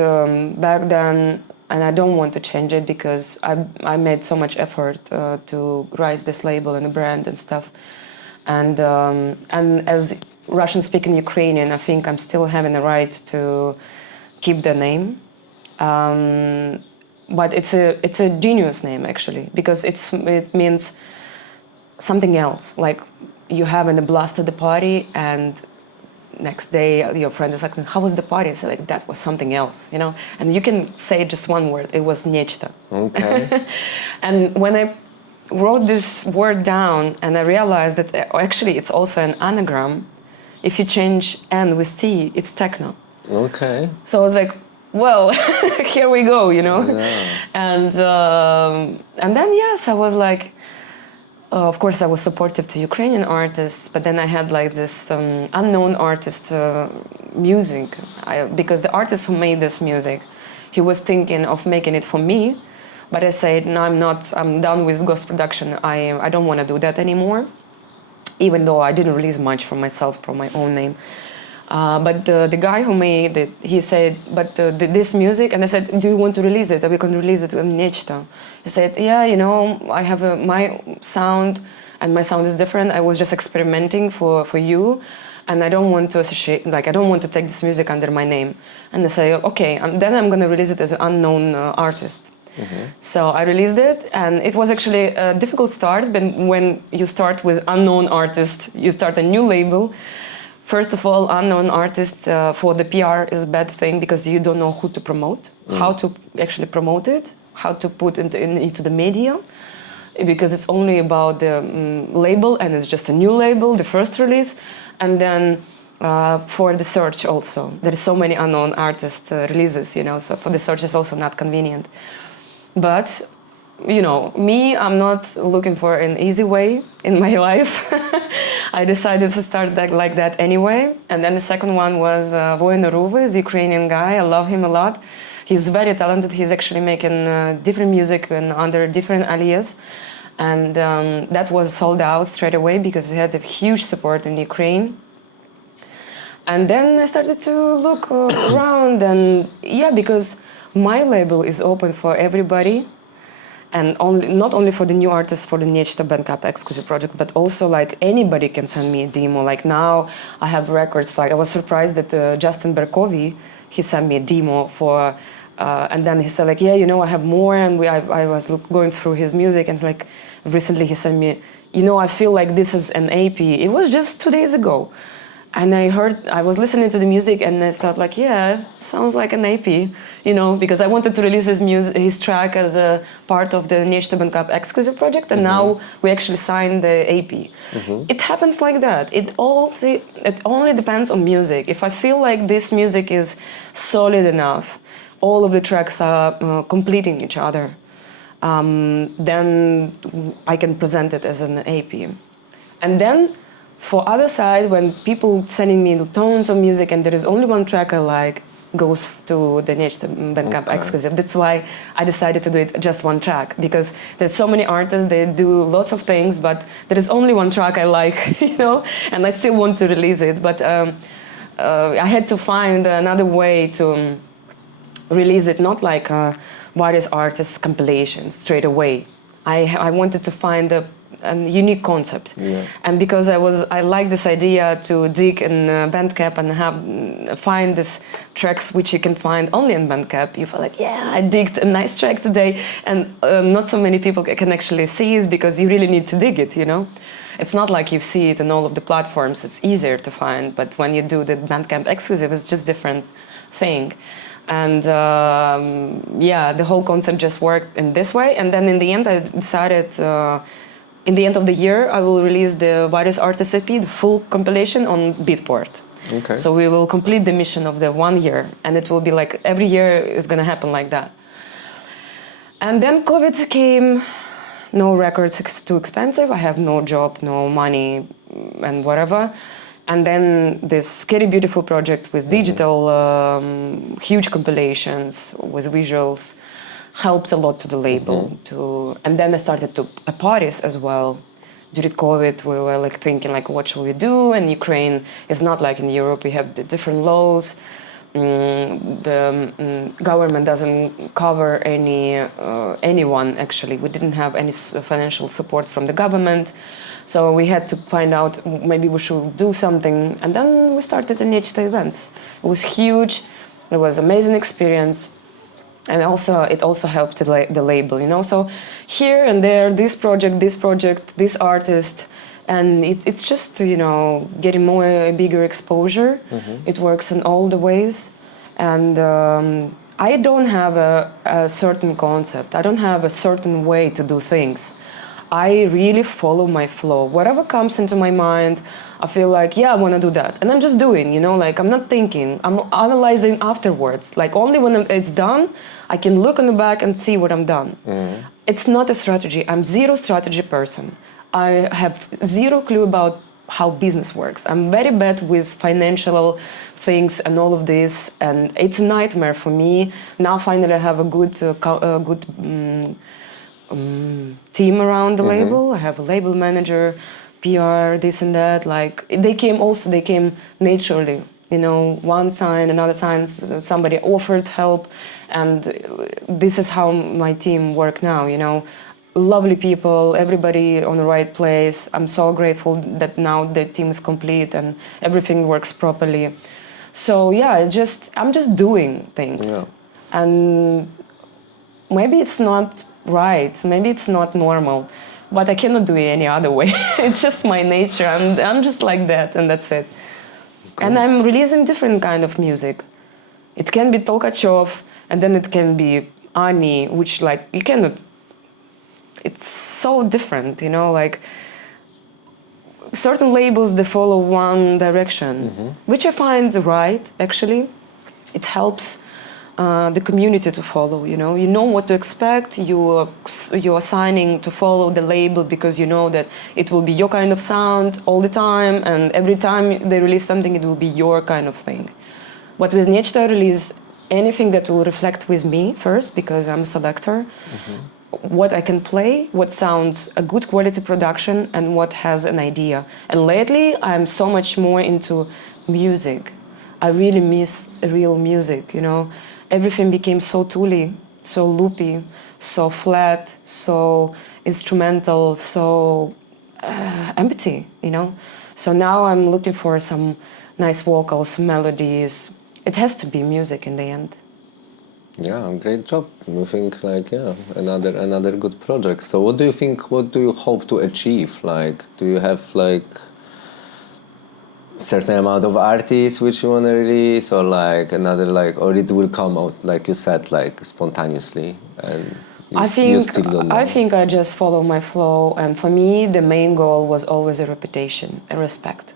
back then, and I don't want to change it because I made so much effort to rise this label and the brand and stuff. And as Russian-speaking Ukrainian, I think I'm still having the right to keep the name. But it's a genius name actually because it means something else. Like you having a blast at the party and next day your friend is like, how was the party? It's like, that was something else, you know? And you can say just one word, it was nechta. Okay. And when I wrote this word down and I realized that actually it's also an anagram, if you change N with T, it's techno. Okay. So I was like, well, here we go, you know? Yeah. And then, yes, I was like, of course, I was supportive to Ukrainian artists, but then I had like this unknown artist music. Because the artist who made this music, he was thinking of making it for me, but I said, no, I'm not, I'm done with ghost production. I don't want to do that anymore. even though I didn't release much from myself, from my own name. But the guy who made it, he said, but this music, and I said, do you want to release it? We can release it in Nito. He said, yeah, you know, I have my sound, and my sound is different. I was just experimenting for you, and I don't want to associate, like, I don't want to take this music under my name. And I say, okay, and then I'm gonna release it as an unknown artist. So I released it, and it was actually a difficult start, but when you start with unknown artist, you start a new label. First of all, unknown artist for the PR is a bad thing because you don't know who to promote, how to actually promote it, how to put it into the media, because it's only about the label, and it's just a new label, the first release, and then for the search also. There is so many unknown artist releases, you know, so for the search is also not convenient. But you know, me, I'm not looking for an easy way in my life. I decided to start that, like that anyway. And then the second one was Voin Ruve, the Ukrainian guy. I love him a lot. He's very talented. He's actually making different music and under different alias. And that was sold out straight away because he had a huge support in Ukraine. And then I started to look around, and yeah, because my label is open for everybody. And not only for the new artists for the Nito Bandcamp exclusive project, but also like anybody can send me a demo. Like now I have records, like I was surprised that Justin Berkovi, he sent me a demo for, and then he said like, yeah, you know, I have more, and I was going through his music, and like recently he sent me, you know, I feel like this is an AP. It was just 2 days ago. And I was listening to the music, and I thought like, yeah, sounds like an AP, you know, because I wanted to release his track as a part of the Nito Bandcamp exclusive project, and now we actually signed the AP. It happens like that. It only depends on music. If I feel like this music is solid enough, all of the tracks are completing each other, then I can present it as an AP. And then for other side, when people sending me tones of music and there is only one track I like, goes to the Nito Bandcamp exclusive. That's why I decided to do it just one track, because there's so many artists, they do lots of things, but there is only one track I like, you know, and I still want to release it. But I had to find another way to release it, not like various artists compilation straight away. I wanted to find a unique concept, and because I like this idea to dig in Bandcamp and find these tracks which you can find only in Bandcamp. You feel like, yeah, I digged a nice track today, and not so many people can actually see it because you really need to dig it, you know. It's not like you see it in all of the platforms. It's easier to find, but when you do the Bandcamp exclusive, it's just different thing. And yeah, the whole concept just worked in this way. And then in the end, I decided in the end of the year, I will release the various artists EP, the full compilation on Beatport. Okay. So we will complete the mission of the 1 year, and it will be like every year is gonna happen like that. And then COVID came, no records, it's too expensive, I have no job, no money, and whatever. And then this Scary Beautiful project with digital, huge compilations with visuals, helped a lot to the label. And then I started to parties as well. During COVID, we were like thinking like, what should we do? And Ukraine is not like in Europe. We have the different laws. The government doesn't cover anyone actually. We didn't have any financial support from the government. So we had to find out maybe we should do something. And then we started the Nito events. It was huge. It was an amazing experience. And also, it also helped the label, you know. So here and there, this project, this artist, and it's just, you know, getting more bigger exposure. It works in all the ways, and I don't have a certain concept. I don't have a certain way to do things. I really follow my flow. Whatever comes into my mind, I feel like, yeah, I want to do that. And I'm just doing, you know, like I'm not thinking, I'm analyzing afterwards. Like only when it's done, I can look on the back and see what I'm done. It's not a strategy. I'm zero strategy person. I have zero clue about how business works. I'm very bad with financial things and all of this. And it's a nightmare for me. Now finally I have a good team around the label. I have a label manager, PR, this and that. Like they came naturally. You know, one sign, another sign, somebody offered help, and this is how my team work now. You know, lovely people, everybody on the right place. I'm so grateful that now the team is complete and everything works properly. So yeah, I'm just doing things, Yeah. and maybe it's not right, maybe it's not normal, but I cannot do it any other way. It's just my nature, and I'm just like that, and that's it. And I'm releasing different kind of music. It can be Tolkachev, and then it can be Ani, which like you cannot. It's so different, you know. Like certain labels, they follow one direction, which I find right. Actually, it helps the community to follow. You know what to expect. You're signing to follow the label because you know that it will be your kind of sound all the time, and every time they release something, it will be your kind of thing. But with Nito, I release anything that will reflect with me first because I'm a selector. What I can play, what sounds a good quality production, and what has an idea. And lately, I'm so much more into music. I really miss real music, you know. Everything became so tooly, so loopy, so flat, so instrumental, so empty, you know. So now I'm looking for some nice vocals, melodies. It has to be music in the end. Yeah, great job. I think like another good project. So what do you think, what do you hope to achieve? Like do you have like certain amount of artists which you want to release, or like another, like, or it will come out like you said, like spontaneously, and you still don't know? I think I just follow my flow, and for me the main goal was always a reputation, a respect.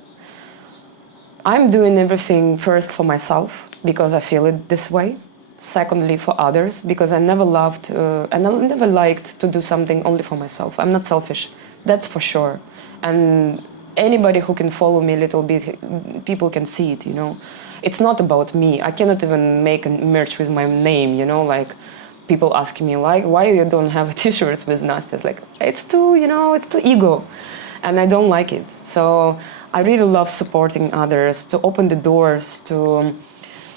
I'm doing everything first for myself because I feel it this way. Secondly, for others, because I never loved and I never liked to do something only for myself. I'm not selfish, that's for sure. And anybody who can follow me a little bit, people can see it, you know. It's not about me. I cannot even make a merch with my name, you know, like people asking me like, why you don't have t-shirts with Nastia? It's like, it's too, you know, it's too ego. And I don't like it. So I really love supporting others, to open the doors, to...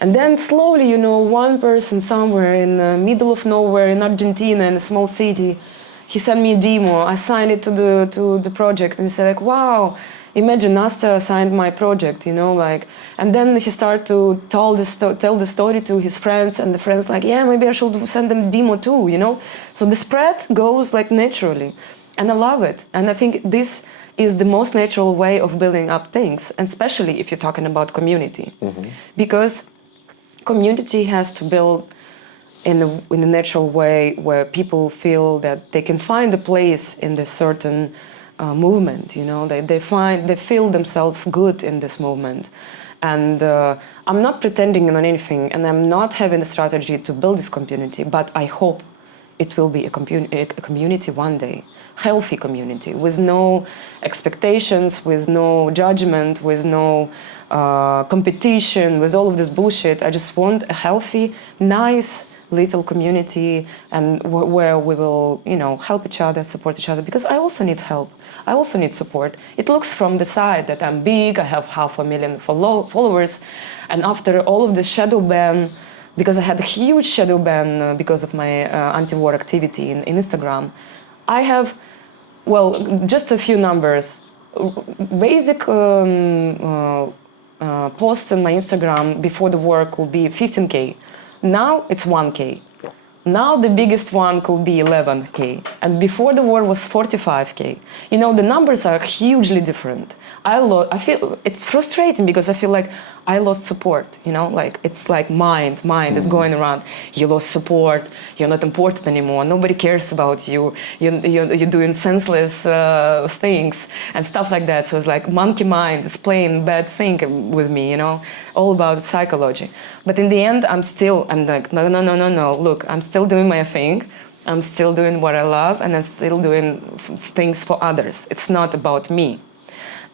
And then slowly, you know, one person somewhere in the middle of nowhere in Argentina, in a small city, he sent me a demo. I signed it to the project, and he said like, wow, imagine Nastia signed my project, you know, like. And then he started to tell the story to his friends, and the friends like, yeah, maybe I should send them demo too, you know. So the spread goes like naturally, and I love it. And I think this is the most natural way of building up things, and especially if you're talking about community, because community has to build in a natural way where people feel that they can find a place in this certain movement. You know, they feel themselves good in this movement. And I'm not pretending on anything, and I'm not having a strategy to build this community, but I hope it will be a community one day, healthy community, with no expectations, with no judgment, with no competition, with all of this bullshit. I just want a healthy, nice little community, and where we will, you know, help each other, support each other, because I also need help. I also need support. It looks from the side that I'm big, I have 500,000 followers, and after all of the shadow ban, because I had a huge shadow ban because of my anti-war activity in Instagram, I have, well, just a few numbers. Basic post on my Instagram before the war could be 15K. Now it's 1K. Now the biggest one could be 11K. And before the war was 45K. You know, the numbers are hugely different. I feel it's frustrating because I feel like I lost support, you know, like it's like mind is going around. You lost support, you're not important anymore, nobody cares about you, you're doing senseless things and stuff like that. So it's like monkey mind is playing bad thing with me, you know, all about psychology. But in the end, I'm like, no, look, I'm still doing my thing. I'm still doing what I love, and I'm still doing things for others. It's not about me.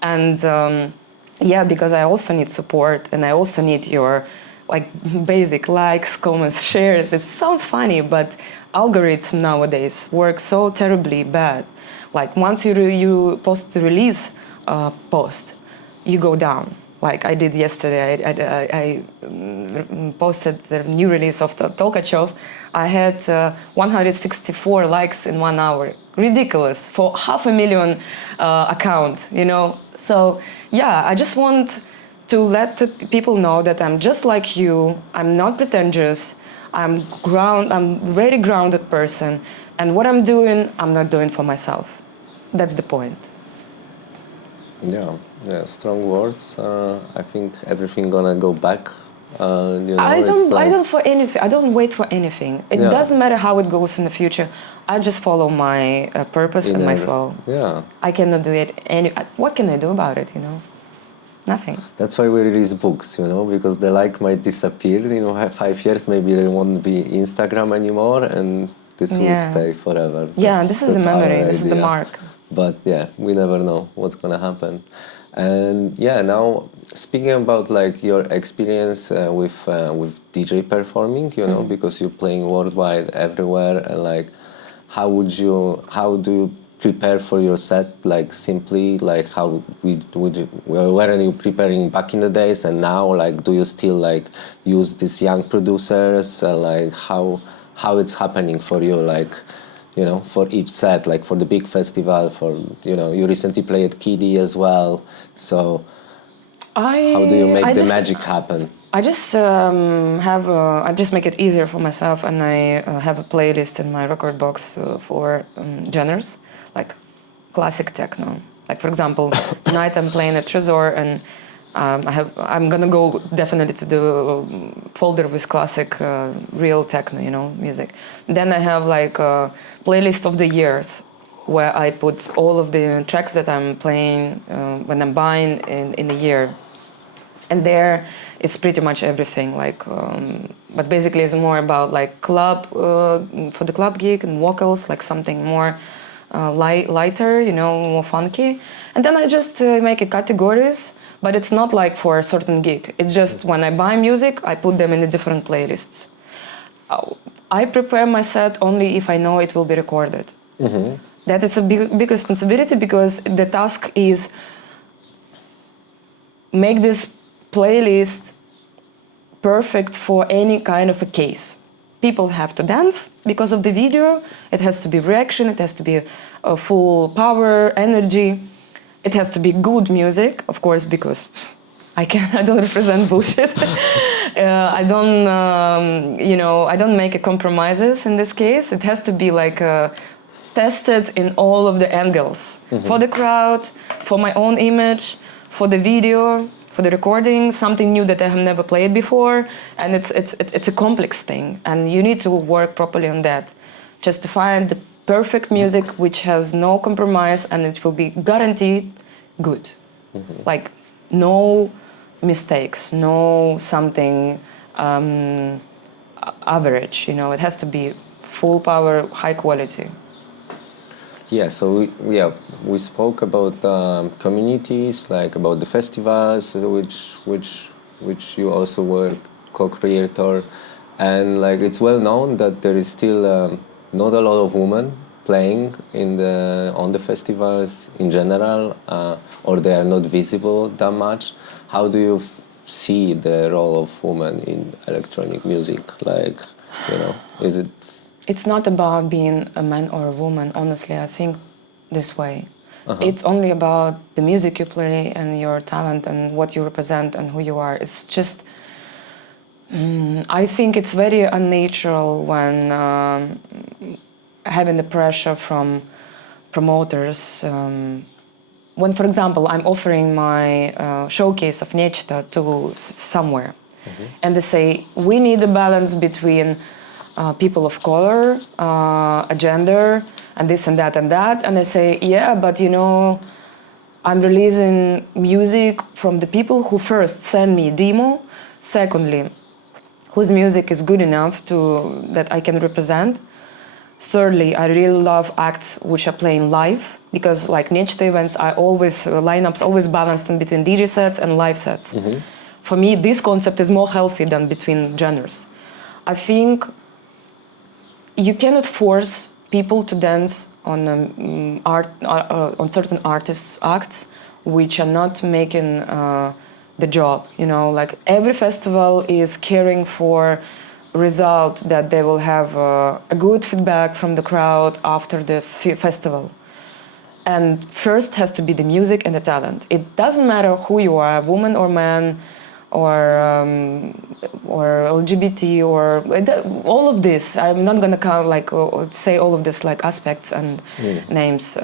And yeah, because I also need support, and I also need your like basic likes, comments, shares. It sounds funny, but algorithms nowadays work so terribly bad. Like once you post the release post, you go down. Like I did yesterday, I posted the new release of Tolkachev. I had 164 likes in 1 hour. Ridiculous for 500,000 account, you know. So yeah, I just want to let people know that I'm just like you. I'm not pretentious. I'm very grounded person, and what I'm doing, I'm not doing for myself. That's the point. Yeah, yeah, strong words. I think everything gonna go back. You know, I don't for anything. I don't wait for anything. It doesn't matter how it goes in the future. I just follow my purpose and my flow. Yeah. I cannot do it. What can I do about it? You know, nothing. That's why we release books, you know, because the like might disappear. You know, 5 years maybe there won't be Instagram anymore, and this will stay forever. Yeah, this is the memory. This is the mark. But yeah, we never know what's gonna happen. And yeah, now speaking about like your experience with DJ performing, you know, because you're playing worldwide everywhere, and like, how do you prepare for your set? Like simply, like how weren't you preparing back in the days, and now like do you still like use these young producers? Like how it's happening for you, like, you know, for each set, like for the big festival, for, you know, you recently played KEYI as well. So how do you make the magic happen? I just I just make it easier for myself, and I have a playlist in my record box for genres, like classic techno. Like for example, tonight I'm playing at Trésor, and I'm gonna go definitely to the folder with classic real techno, you know, music. Then I have like a playlist of the years where I put all of the tracks that I'm playing when I'm buying in the year. And there it's pretty much everything, like, but basically it's more about like club, for the club gig, and vocals, like something more lighter, you know, more funky. And then I just make categories, but it's not like for a certain gig. It's just when I buy music, I put them in the different playlists. I prepare my set only if I know it will be recorded. Mm-hmm. That is a big responsibility, because the task is make this playlist perfect for any kind of a case. People have to dance because of the video. It has to be reaction. It has to be a full power, energy. It has to be good music, of course, because I don't represent bullshit. I don't, you know, I don't make compromises in this case. It has to be like tested in all of the angles, for the crowd, for my own image, for the video, for the recording, something new that I have never played before, and it's a complex thing, and you need to work properly on that, just to find the perfect music which has no compromise, and it will be guaranteed good, like no mistakes, no something average. You know, it has to be full power, high quality. Yeah, so we spoke about communities, like about the festivals, which you also were co-creator, and like it's well known that there is still not a lot of women playing on the festivals in general, or they are not visible that much. How do you see the role of women in electronic music? Like, you know, is it? It's not about being a man or a woman, honestly. I think this way. It's only about the music you play and your talent and what you represent and who you are. It's just, I think it's very unnatural when having the pressure from promoters. When, for example, I'm offering my showcase of Nito to somewhere, and they say, we need a balance between people of color, a gender, and this and that and that. And I say, yeah, but you know, I'm releasing music from the people who first send me a demo, secondly, whose music is good enough that I can represent. Thirdly, I really love acts which are playing live, because like Nito events, lineups always balanced in between DJ sets and live sets. For me, this concept is more healthy than between genres. I think you cannot force people to dance on on certain artists' acts, which are not making the job. You know, like every festival is caring for result that they will have a good feedback from the crowd after the festival. And first has to be the music and the talent. It doesn't matter who you are, woman or man, or LGBT, or all of this. I'm not gonna count like or say all of this like aspects and names.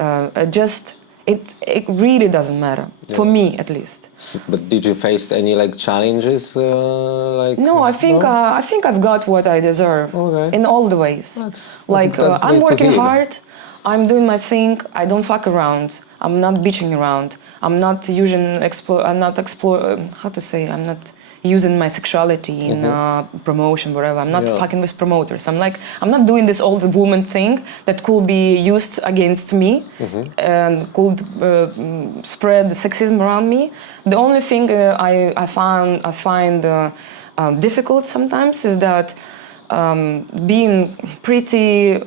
Just it really doesn't matter for me at least. But did you face any like challenges? Like No, I think I've got what I deserve in all the ways. That's I'm working hard. I'm doing my thing. I don't fuck around. I'm not bitching around. I'm not using I'm not using my sexuality in promotion, whatever. I'm not fucking with promoters. I'm not doing this old woman thing that could be used against me and could spread the sexism around me. The only thing I find difficult sometimes is that being pretty,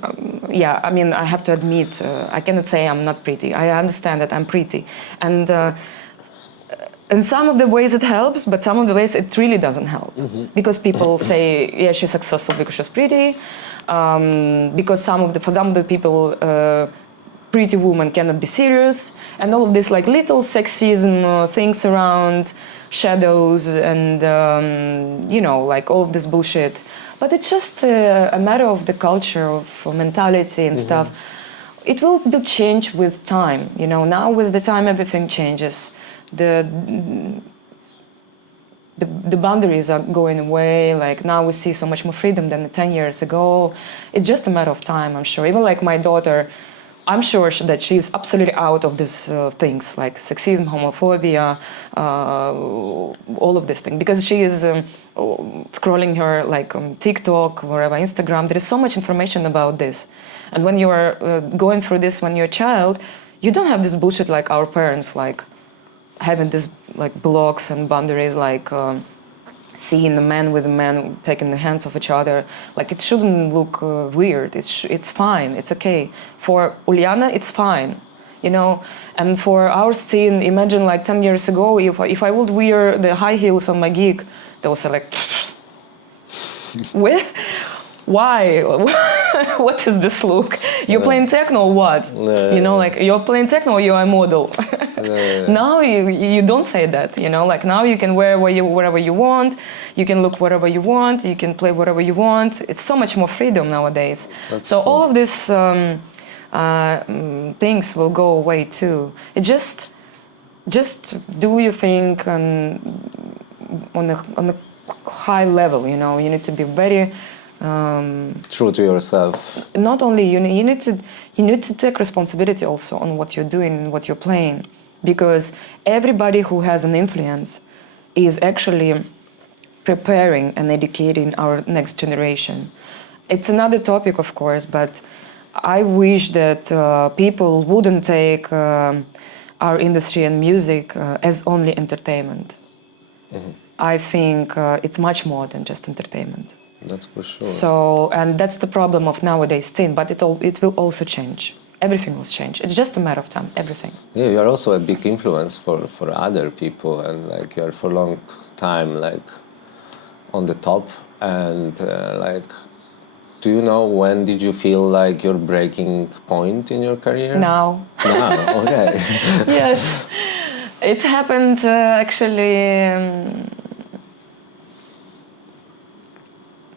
I mean, I have to admit, I cannot say I'm not pretty. I understand that I'm pretty. And in some of the ways it helps, but some of the ways it really doesn't help. Because people say, yeah, she's successful because she's pretty. Because for some of the people, pretty woman cannot be serious. And all of this like little sexism things around, shadows and, like all of this bullshit. But it's just a matter of the culture, of mentality and stuff. It will change with time. You know, now with the time everything changes. The boundaries are going away. Like now we see so much more freedom than 10 years ago. It's just a matter of time, I'm sure. Even like my daughter, I'm sure that she's absolutely out of these things like sexism, homophobia, all of this thing, because she is scrolling her like TikTok, wherever, Instagram. There is so much information about this, and when you are going through this when you're a child, you don't have this bullshit like our parents, like having this like blocks and boundaries, like seeing the man with the man taking the hands of each other. Like it shouldn't look weird. It's fine. It's okay. For Uliana, it's fine, you know. And for our scene, imagine like 10 years ago, if I would wear the high heels on my gig, they would say like, where? Why? What is this look? You're playing techno or what? You know, like you're playing techno or you're a model. Now you don't say that, you know, like now you can wear whatever you want, you can look whatever you want, you can play whatever you want. It's so much more freedom nowadays. So all of these things will go away too. It just do your thing on a high level, you know. You need to be very true to yourself. Not only you need to take responsibility also on what you're doing, what you're playing, because everybody who has an influence is actually preparing and educating our next generation. It's another topic, of course, but I wish that people wouldn't take our industry and music as only entertainment. I think it's much more than just entertainment. That's for sure. So, and that's the problem of nowadays scene, but it will also change. Everything will change. It's just a matter of time, everything. Yeah, you are also a big influence for other people, and like you are for a long time like on the top. And like, do you know when did you feel like your breaking point in your career? Now. Now, okay. Yes, it happened actually.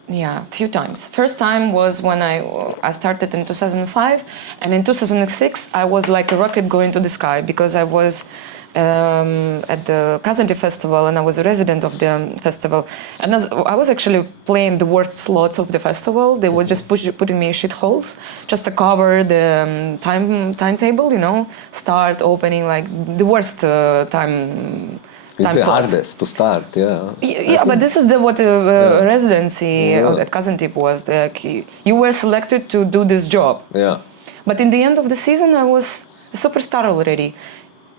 Yeah, a few times. First time was when I started in 2005, and in 2006 I was like a rocket going to the sky, because I was at the Kazanti festival and I was a resident of the festival, and I was actually playing the worst slots of the festival. They were just putting me in shit holes just to cover the timetable, you know, start opening, like the worst time. It's the hardest to start, yeah. Yeah, but this is what residency at Kazantip was. You were selected to do this job. Yeah. But in the end of the season, I was a superstar already.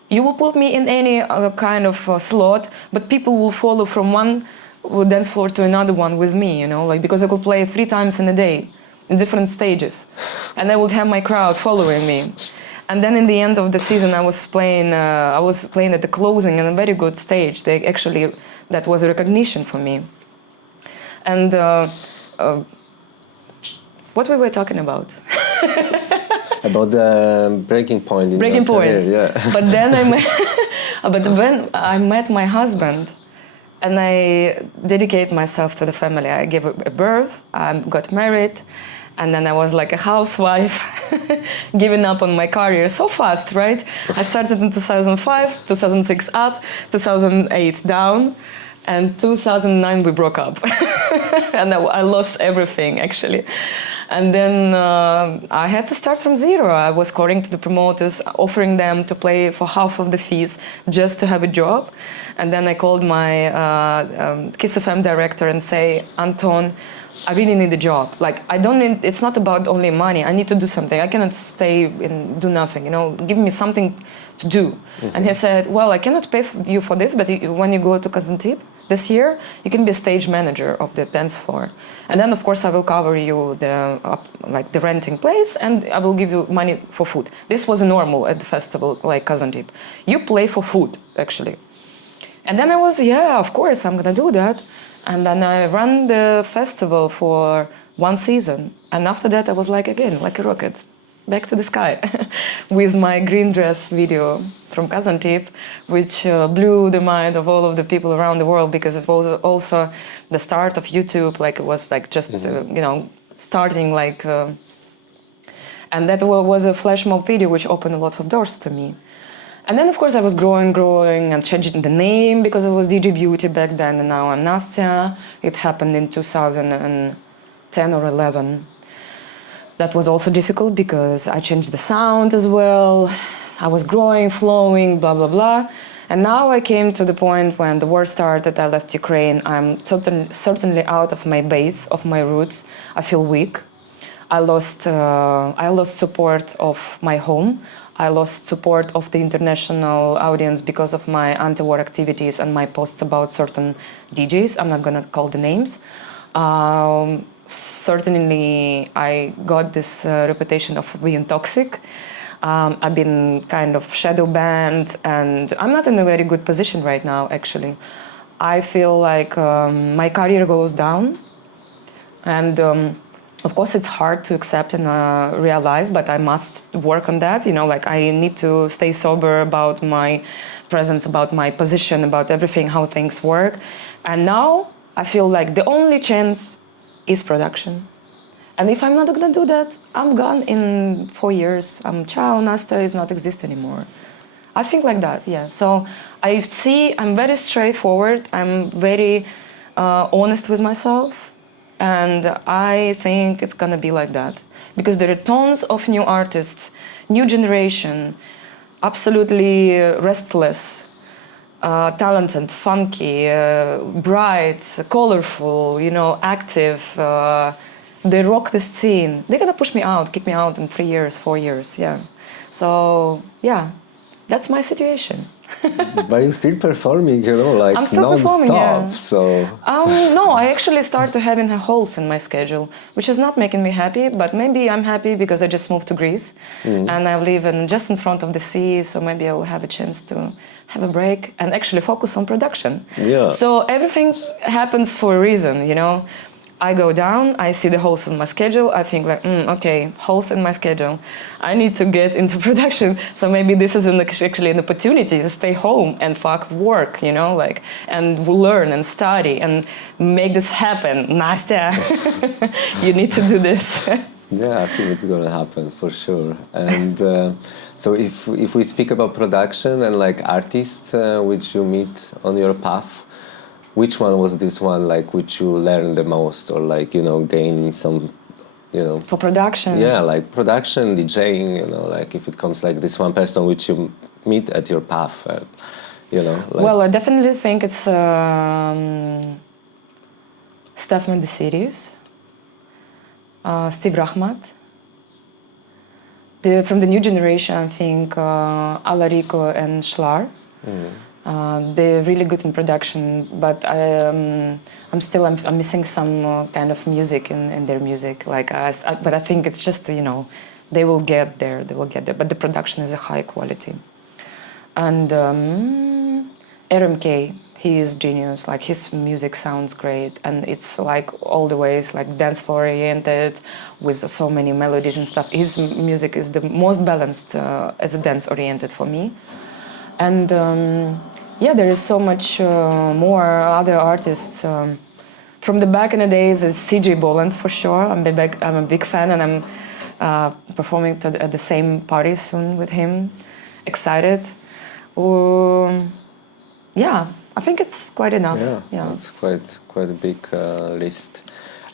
You will put me in any kind of slot, but people will follow from one dance floor to another one with me, you know, like, because I could play 3 times in a day in different stages, and I would have my crowd following me. And then in the end of the season, I was playing at the closing in a very good stage. That was a recognition for me. And what we were talking about? About the breaking point in your career, yeah. But then I met my husband, and I dedicate myself to the family. I gave a birth, I got married, and then I was like a housewife, giving up on my career so fast, right? I started in 2005, 2006 up, 2008 down, and 2009 we broke up. And I lost everything, actually. And then I had to start from zero. I was calling to the promoters, offering them to play for half of the fees just to have a job. And then I called my Kiss FM director and say, Anton, I really need a job. Like, it's not about only money. I need to do something. I cannot stay and do nothing, give me something to do. Mm-hmm. And he said, well, I cannot pay you for this, but when you go to Kazantip this year, you can be a stage manager of the dance floor. And then, of course, I will cover you the renting place, and I will give you money for food. This was normal at the festival, like Kazantip. You play for food, actually. And then I was, yeah, of course, I'm gonna do that. And then I ran the festival for one season. And after that, I was like a rocket, back to the sky, with my green dress video from Kazantip, which blew the mind of all of the people around the world, because it was also the start of YouTube. Like, it was like just, starting like, and that was a flash mob video, which opened a lot of doors to me. And then, of course, I was growing and changing the name, because it was DJ Beauty back then, and now I'm Nastia. It happened in 2010 or 11. That was also difficult, because I changed the sound as well. I was growing, flowing, blah, blah, blah. And now I came to the point when the war started, I left Ukraine. I'm certainly out of my base, of my roots. I feel weak. I lost support of my home. I lost support of the international audience because of my anti-war activities and my posts about certain DJs. I'm not gonna call the names. Certainly, I got this reputation of being toxic. I've been kind of shadow banned, and I'm not in a very good position right now, actually. I feel like my career goes down, and of course it's hard to accept and realize, but I must work on that. I need to stay sober about my presence, about my position, about everything, how things work. And now I feel like the only chance is production. And if I'm not gonna do that, I'm gone in 4 years. Ciao, Nastia is not exist anymore. I think like that, yeah. So I'm very straightforward. I'm very honest with myself. And I think it's gonna be like that. Because there are tons of new artists, new generation, absolutely restless, talented, funky, bright, colorful, active. They rock the scene. They're gonna push me out, kick me out in 3 years, 4 years, yeah. So, yeah, that's my situation. But you're still performing, I'm still performing, non-stop, yeah. so... No, I actually started having holes in my schedule, which is not making me happy, but maybe I'm happy because I just moved to Greece, and I live just in front of the sea, so maybe I will have a chance to have a break and actually focus on production. Yeah. So everything happens for a reason, I go down, I see the holes in my schedule, I think like, okay, holes in my schedule. I need to get into production, so maybe this is actually an opportunity to stay home and work, and learn and study and make this happen. Nastia, you need to do this. Yeah, I think it's gonna happen for sure. And so if we speak about production and artists which you meet on your path, which one was this one which you learned the most, or gain some, For production? Yeah, production, DJing, if it comes this one person which you meet at your path, Well, I definitely think it's Steph Mendesiris, Steve Rahmat. From the new generation, I think Alarico and Schlar. They're really good in production, but I'm missing some kind of music in their music. But I think it's just they will get there. They will get there. But the production is a high quality. And RMK, he is genius. Like his music sounds great, and it's like all the ways like dance floor oriented, with so many melodies and stuff. His music is the most balanced as a dance oriented for me. And yeah, there is so much more other artists. From the back in the days is CJ Boland for sure. I'm a big fan, and I'm performing at the same party soon with him. Excited. Yeah, I think it's quite enough. Yeah, it's quite a big list.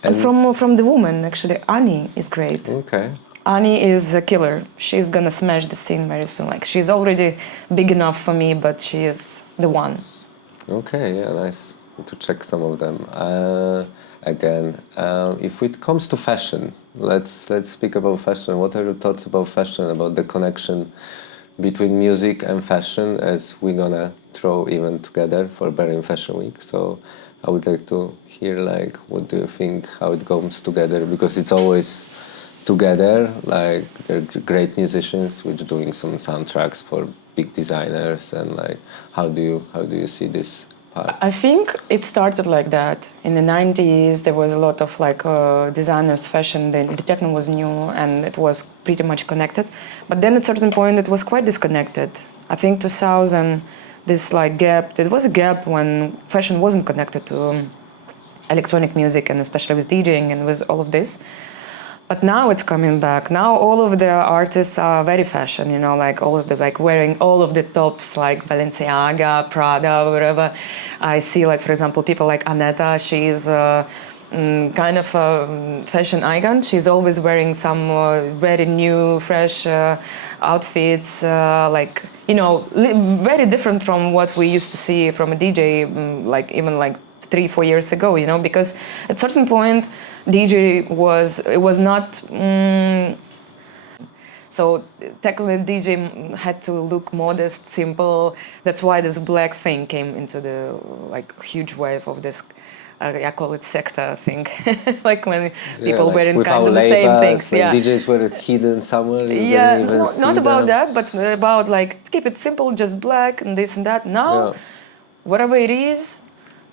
And from the woman, actually, Ani is great. Okay. Ani is a killer. She's gonna smash the scene very soon. Like she's already big enough for me, but she is the one. Okay, yeah, nice to check some of them. Again, if it comes to fashion, let's speak about fashion. What are your thoughts about fashion? About the connection between music and fashion, as we're gonna throw event together for Berlin Fashion Week. So I would like to hear like what do you think, how it goes together, because it's always together. Like they're great musicians which doing some soundtracks for big designers, and like how do you see this part? I think it started like that. In the 90s, there was a lot of like designers, fashion. The techno was new, and it was pretty much connected. But then at a certain point, it was quite disconnected. I think 2000, this like gap. There was a gap when fashion wasn't connected to electronic music, and especially with DJing and with all of this. But now it's coming back. Now all of the artists are very fashion, you know, like all of the like wearing all of the tops, like Balenciaga, Prada, whatever. I see, like for example, people like Aneta. She's kind of a fashion icon. She's always wearing some very new, fresh outfits, like you know, very different from what we used to see from a DJ, like even like 3-4 years ago, you know, because at certain point DJ was not so technically DJ had to look modest, simple. That's why this black thing came into the like huge wave of this I call it sector thing. Like when people like wearing without kind of the labels, same things. like yeah. DJs were hidden somewhere. You Yeah, didn't even see not about them. that, but about like keep it simple, just black and this and that. Now, Yeah. whatever it is,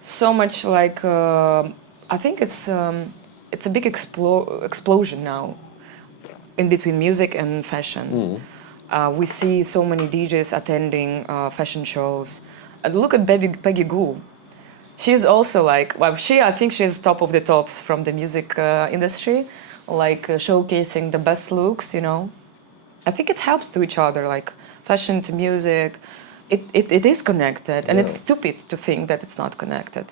so much like I think it's a big explosion now in between music and fashion. We see so many DJs attending fashion shows. Look at Peggy Gou. She's also like, well, I think she's top of the tops from the music industry, like showcasing the best looks, you know. I think it helps to each other, like fashion to music. It is connected, and it's stupid to think that it's not connected.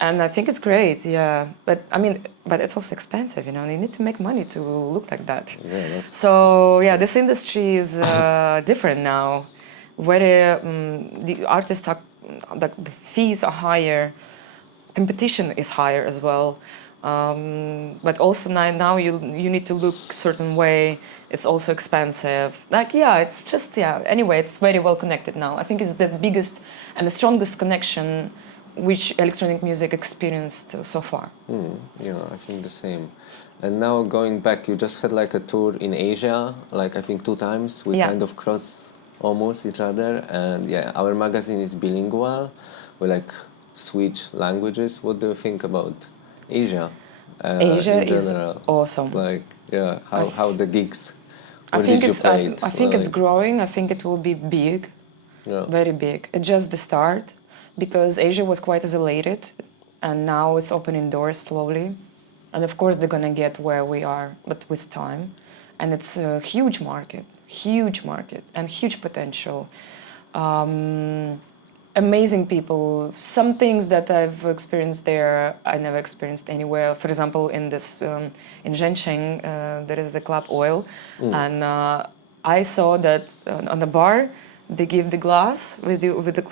And I think it's great, yeah. But I mean, but it's also expensive, you know. You need to make money to look like that. Yeah, This industry is different now. Where the artists are, the fees are higher, competition is higher as well. But also now you need to look a certain way. It's also expensive. Like it's just Anyway, it's very well connected now. I think it's the biggest and the strongest connection which electronic music experienced so far. Yeah, I think the same. And now going back, you just had like a tour in Asia, like I think 2 times. We kind of cross almost each other, and our magazine is bilingual. We like switch languages. What do you think about Asia? Asia in general? is awesome. Like how the gigs. I Where think did you it's play it? I think it's growing. I think it will be big, very big. It's just the start, because Asia was quite isolated, and now it's opening doors slowly. And of course they're gonna get where we are, but with time. And it's a huge market, and huge potential. Amazing people. Some things that I've experienced there, I never experienced anywhere. For example, in Zhencheng, there is the club Oil, and I saw that on the bar they give the glass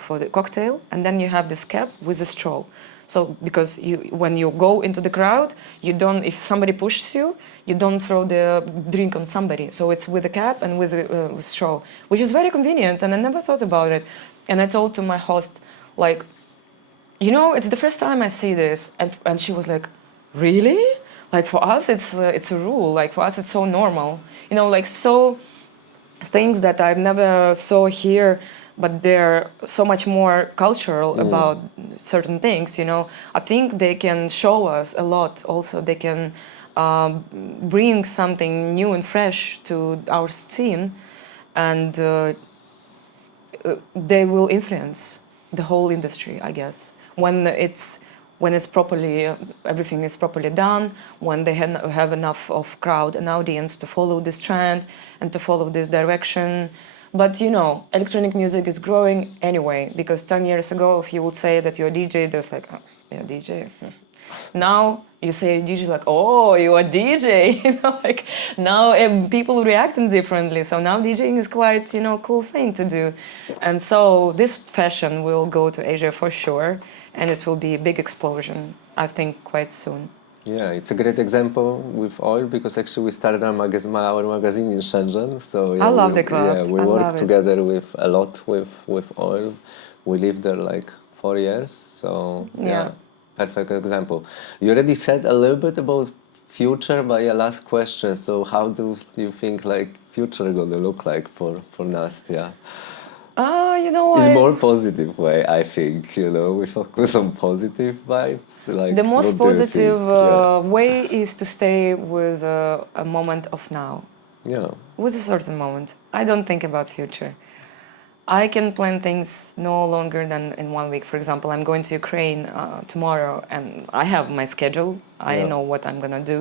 for the cocktail, and then you have this cap with a straw. So because when you go into the crowd, you don't. If somebody pushes you, you don't throw the drink on somebody. So it's with a cap and with a straw, which is very convenient. And I never thought about it. And I told to my host, like, it's the first time I see this. And she was like, really? Like for us, it's a rule. Like for us, it's so normal. You know, like so things that I've never saw here, but they're so much more cultural about certain things. You know, I think they can show us a lot. Also, they can bring something new and fresh to our scene, and they will influence the whole industry, I guess, when it's properly everything is properly done, when they have enough of crowd and audience to follow this trend and to follow this direction. But you know, electronic music is growing anyway, because 10 years ago, if you would say that you're a DJ, there's like, oh, yeah, DJ. Now you say DJ, like, oh, you're a DJ. You know, like now people reacting differently. So now DJing is quite, you know, cool thing to do. And so this fashion will go to Asia for sure, and it will be a big explosion, I think, quite soon. Yeah, it's a great example with oil, because actually we started our magazine in Shenzhen. So yeah, I love the club. Yeah, we I work love it. together a lot with oil. We lived there like 4 years. So Yeah. perfect example. You already said a little bit about future, but yeah, last question. So how do you think like future gonna look like for Nastia? You know, In more positive way, I think. You know, we focus on positive vibes. Like the most what do you think? positive Yeah. way is to stay with a moment of now, Yeah. with a certain moment. I don't think about future. I can plan things no longer than in 1 week. For example, I'm going to Ukraine tomorrow, and I have my schedule. I Yeah. know what I'm gonna do.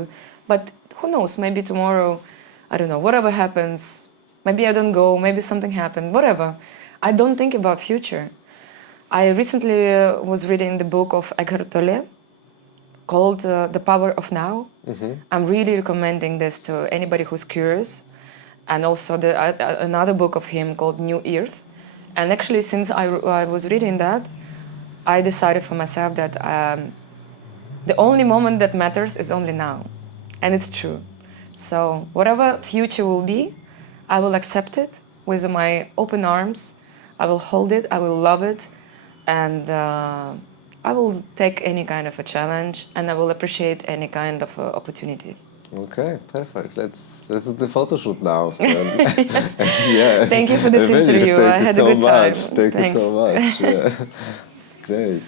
But who knows? Maybe tomorrow, I don't know. Whatever happens, maybe I don't go. Maybe something happened. Whatever. I don't think about future. I recently was reading the book of Eckhart Tolle called The Power of Now. I'm really recommending this to anybody who's curious. And also another book of him called New Earth. And actually, since I was reading that, I decided for myself that the only moment that matters is only now. And it's true. So whatever future will be, I will accept it with my open arms. I will hold it, I will love it, and I will take any kind of a challenge, and I will appreciate any kind of opportunity. Okay, perfect. Let's do the photo shoot now. Yes. Yeah. Thank you for this Finished. interview. Thank I you had so a good time. much. Thank you Thanks. so much. Yeah. Great.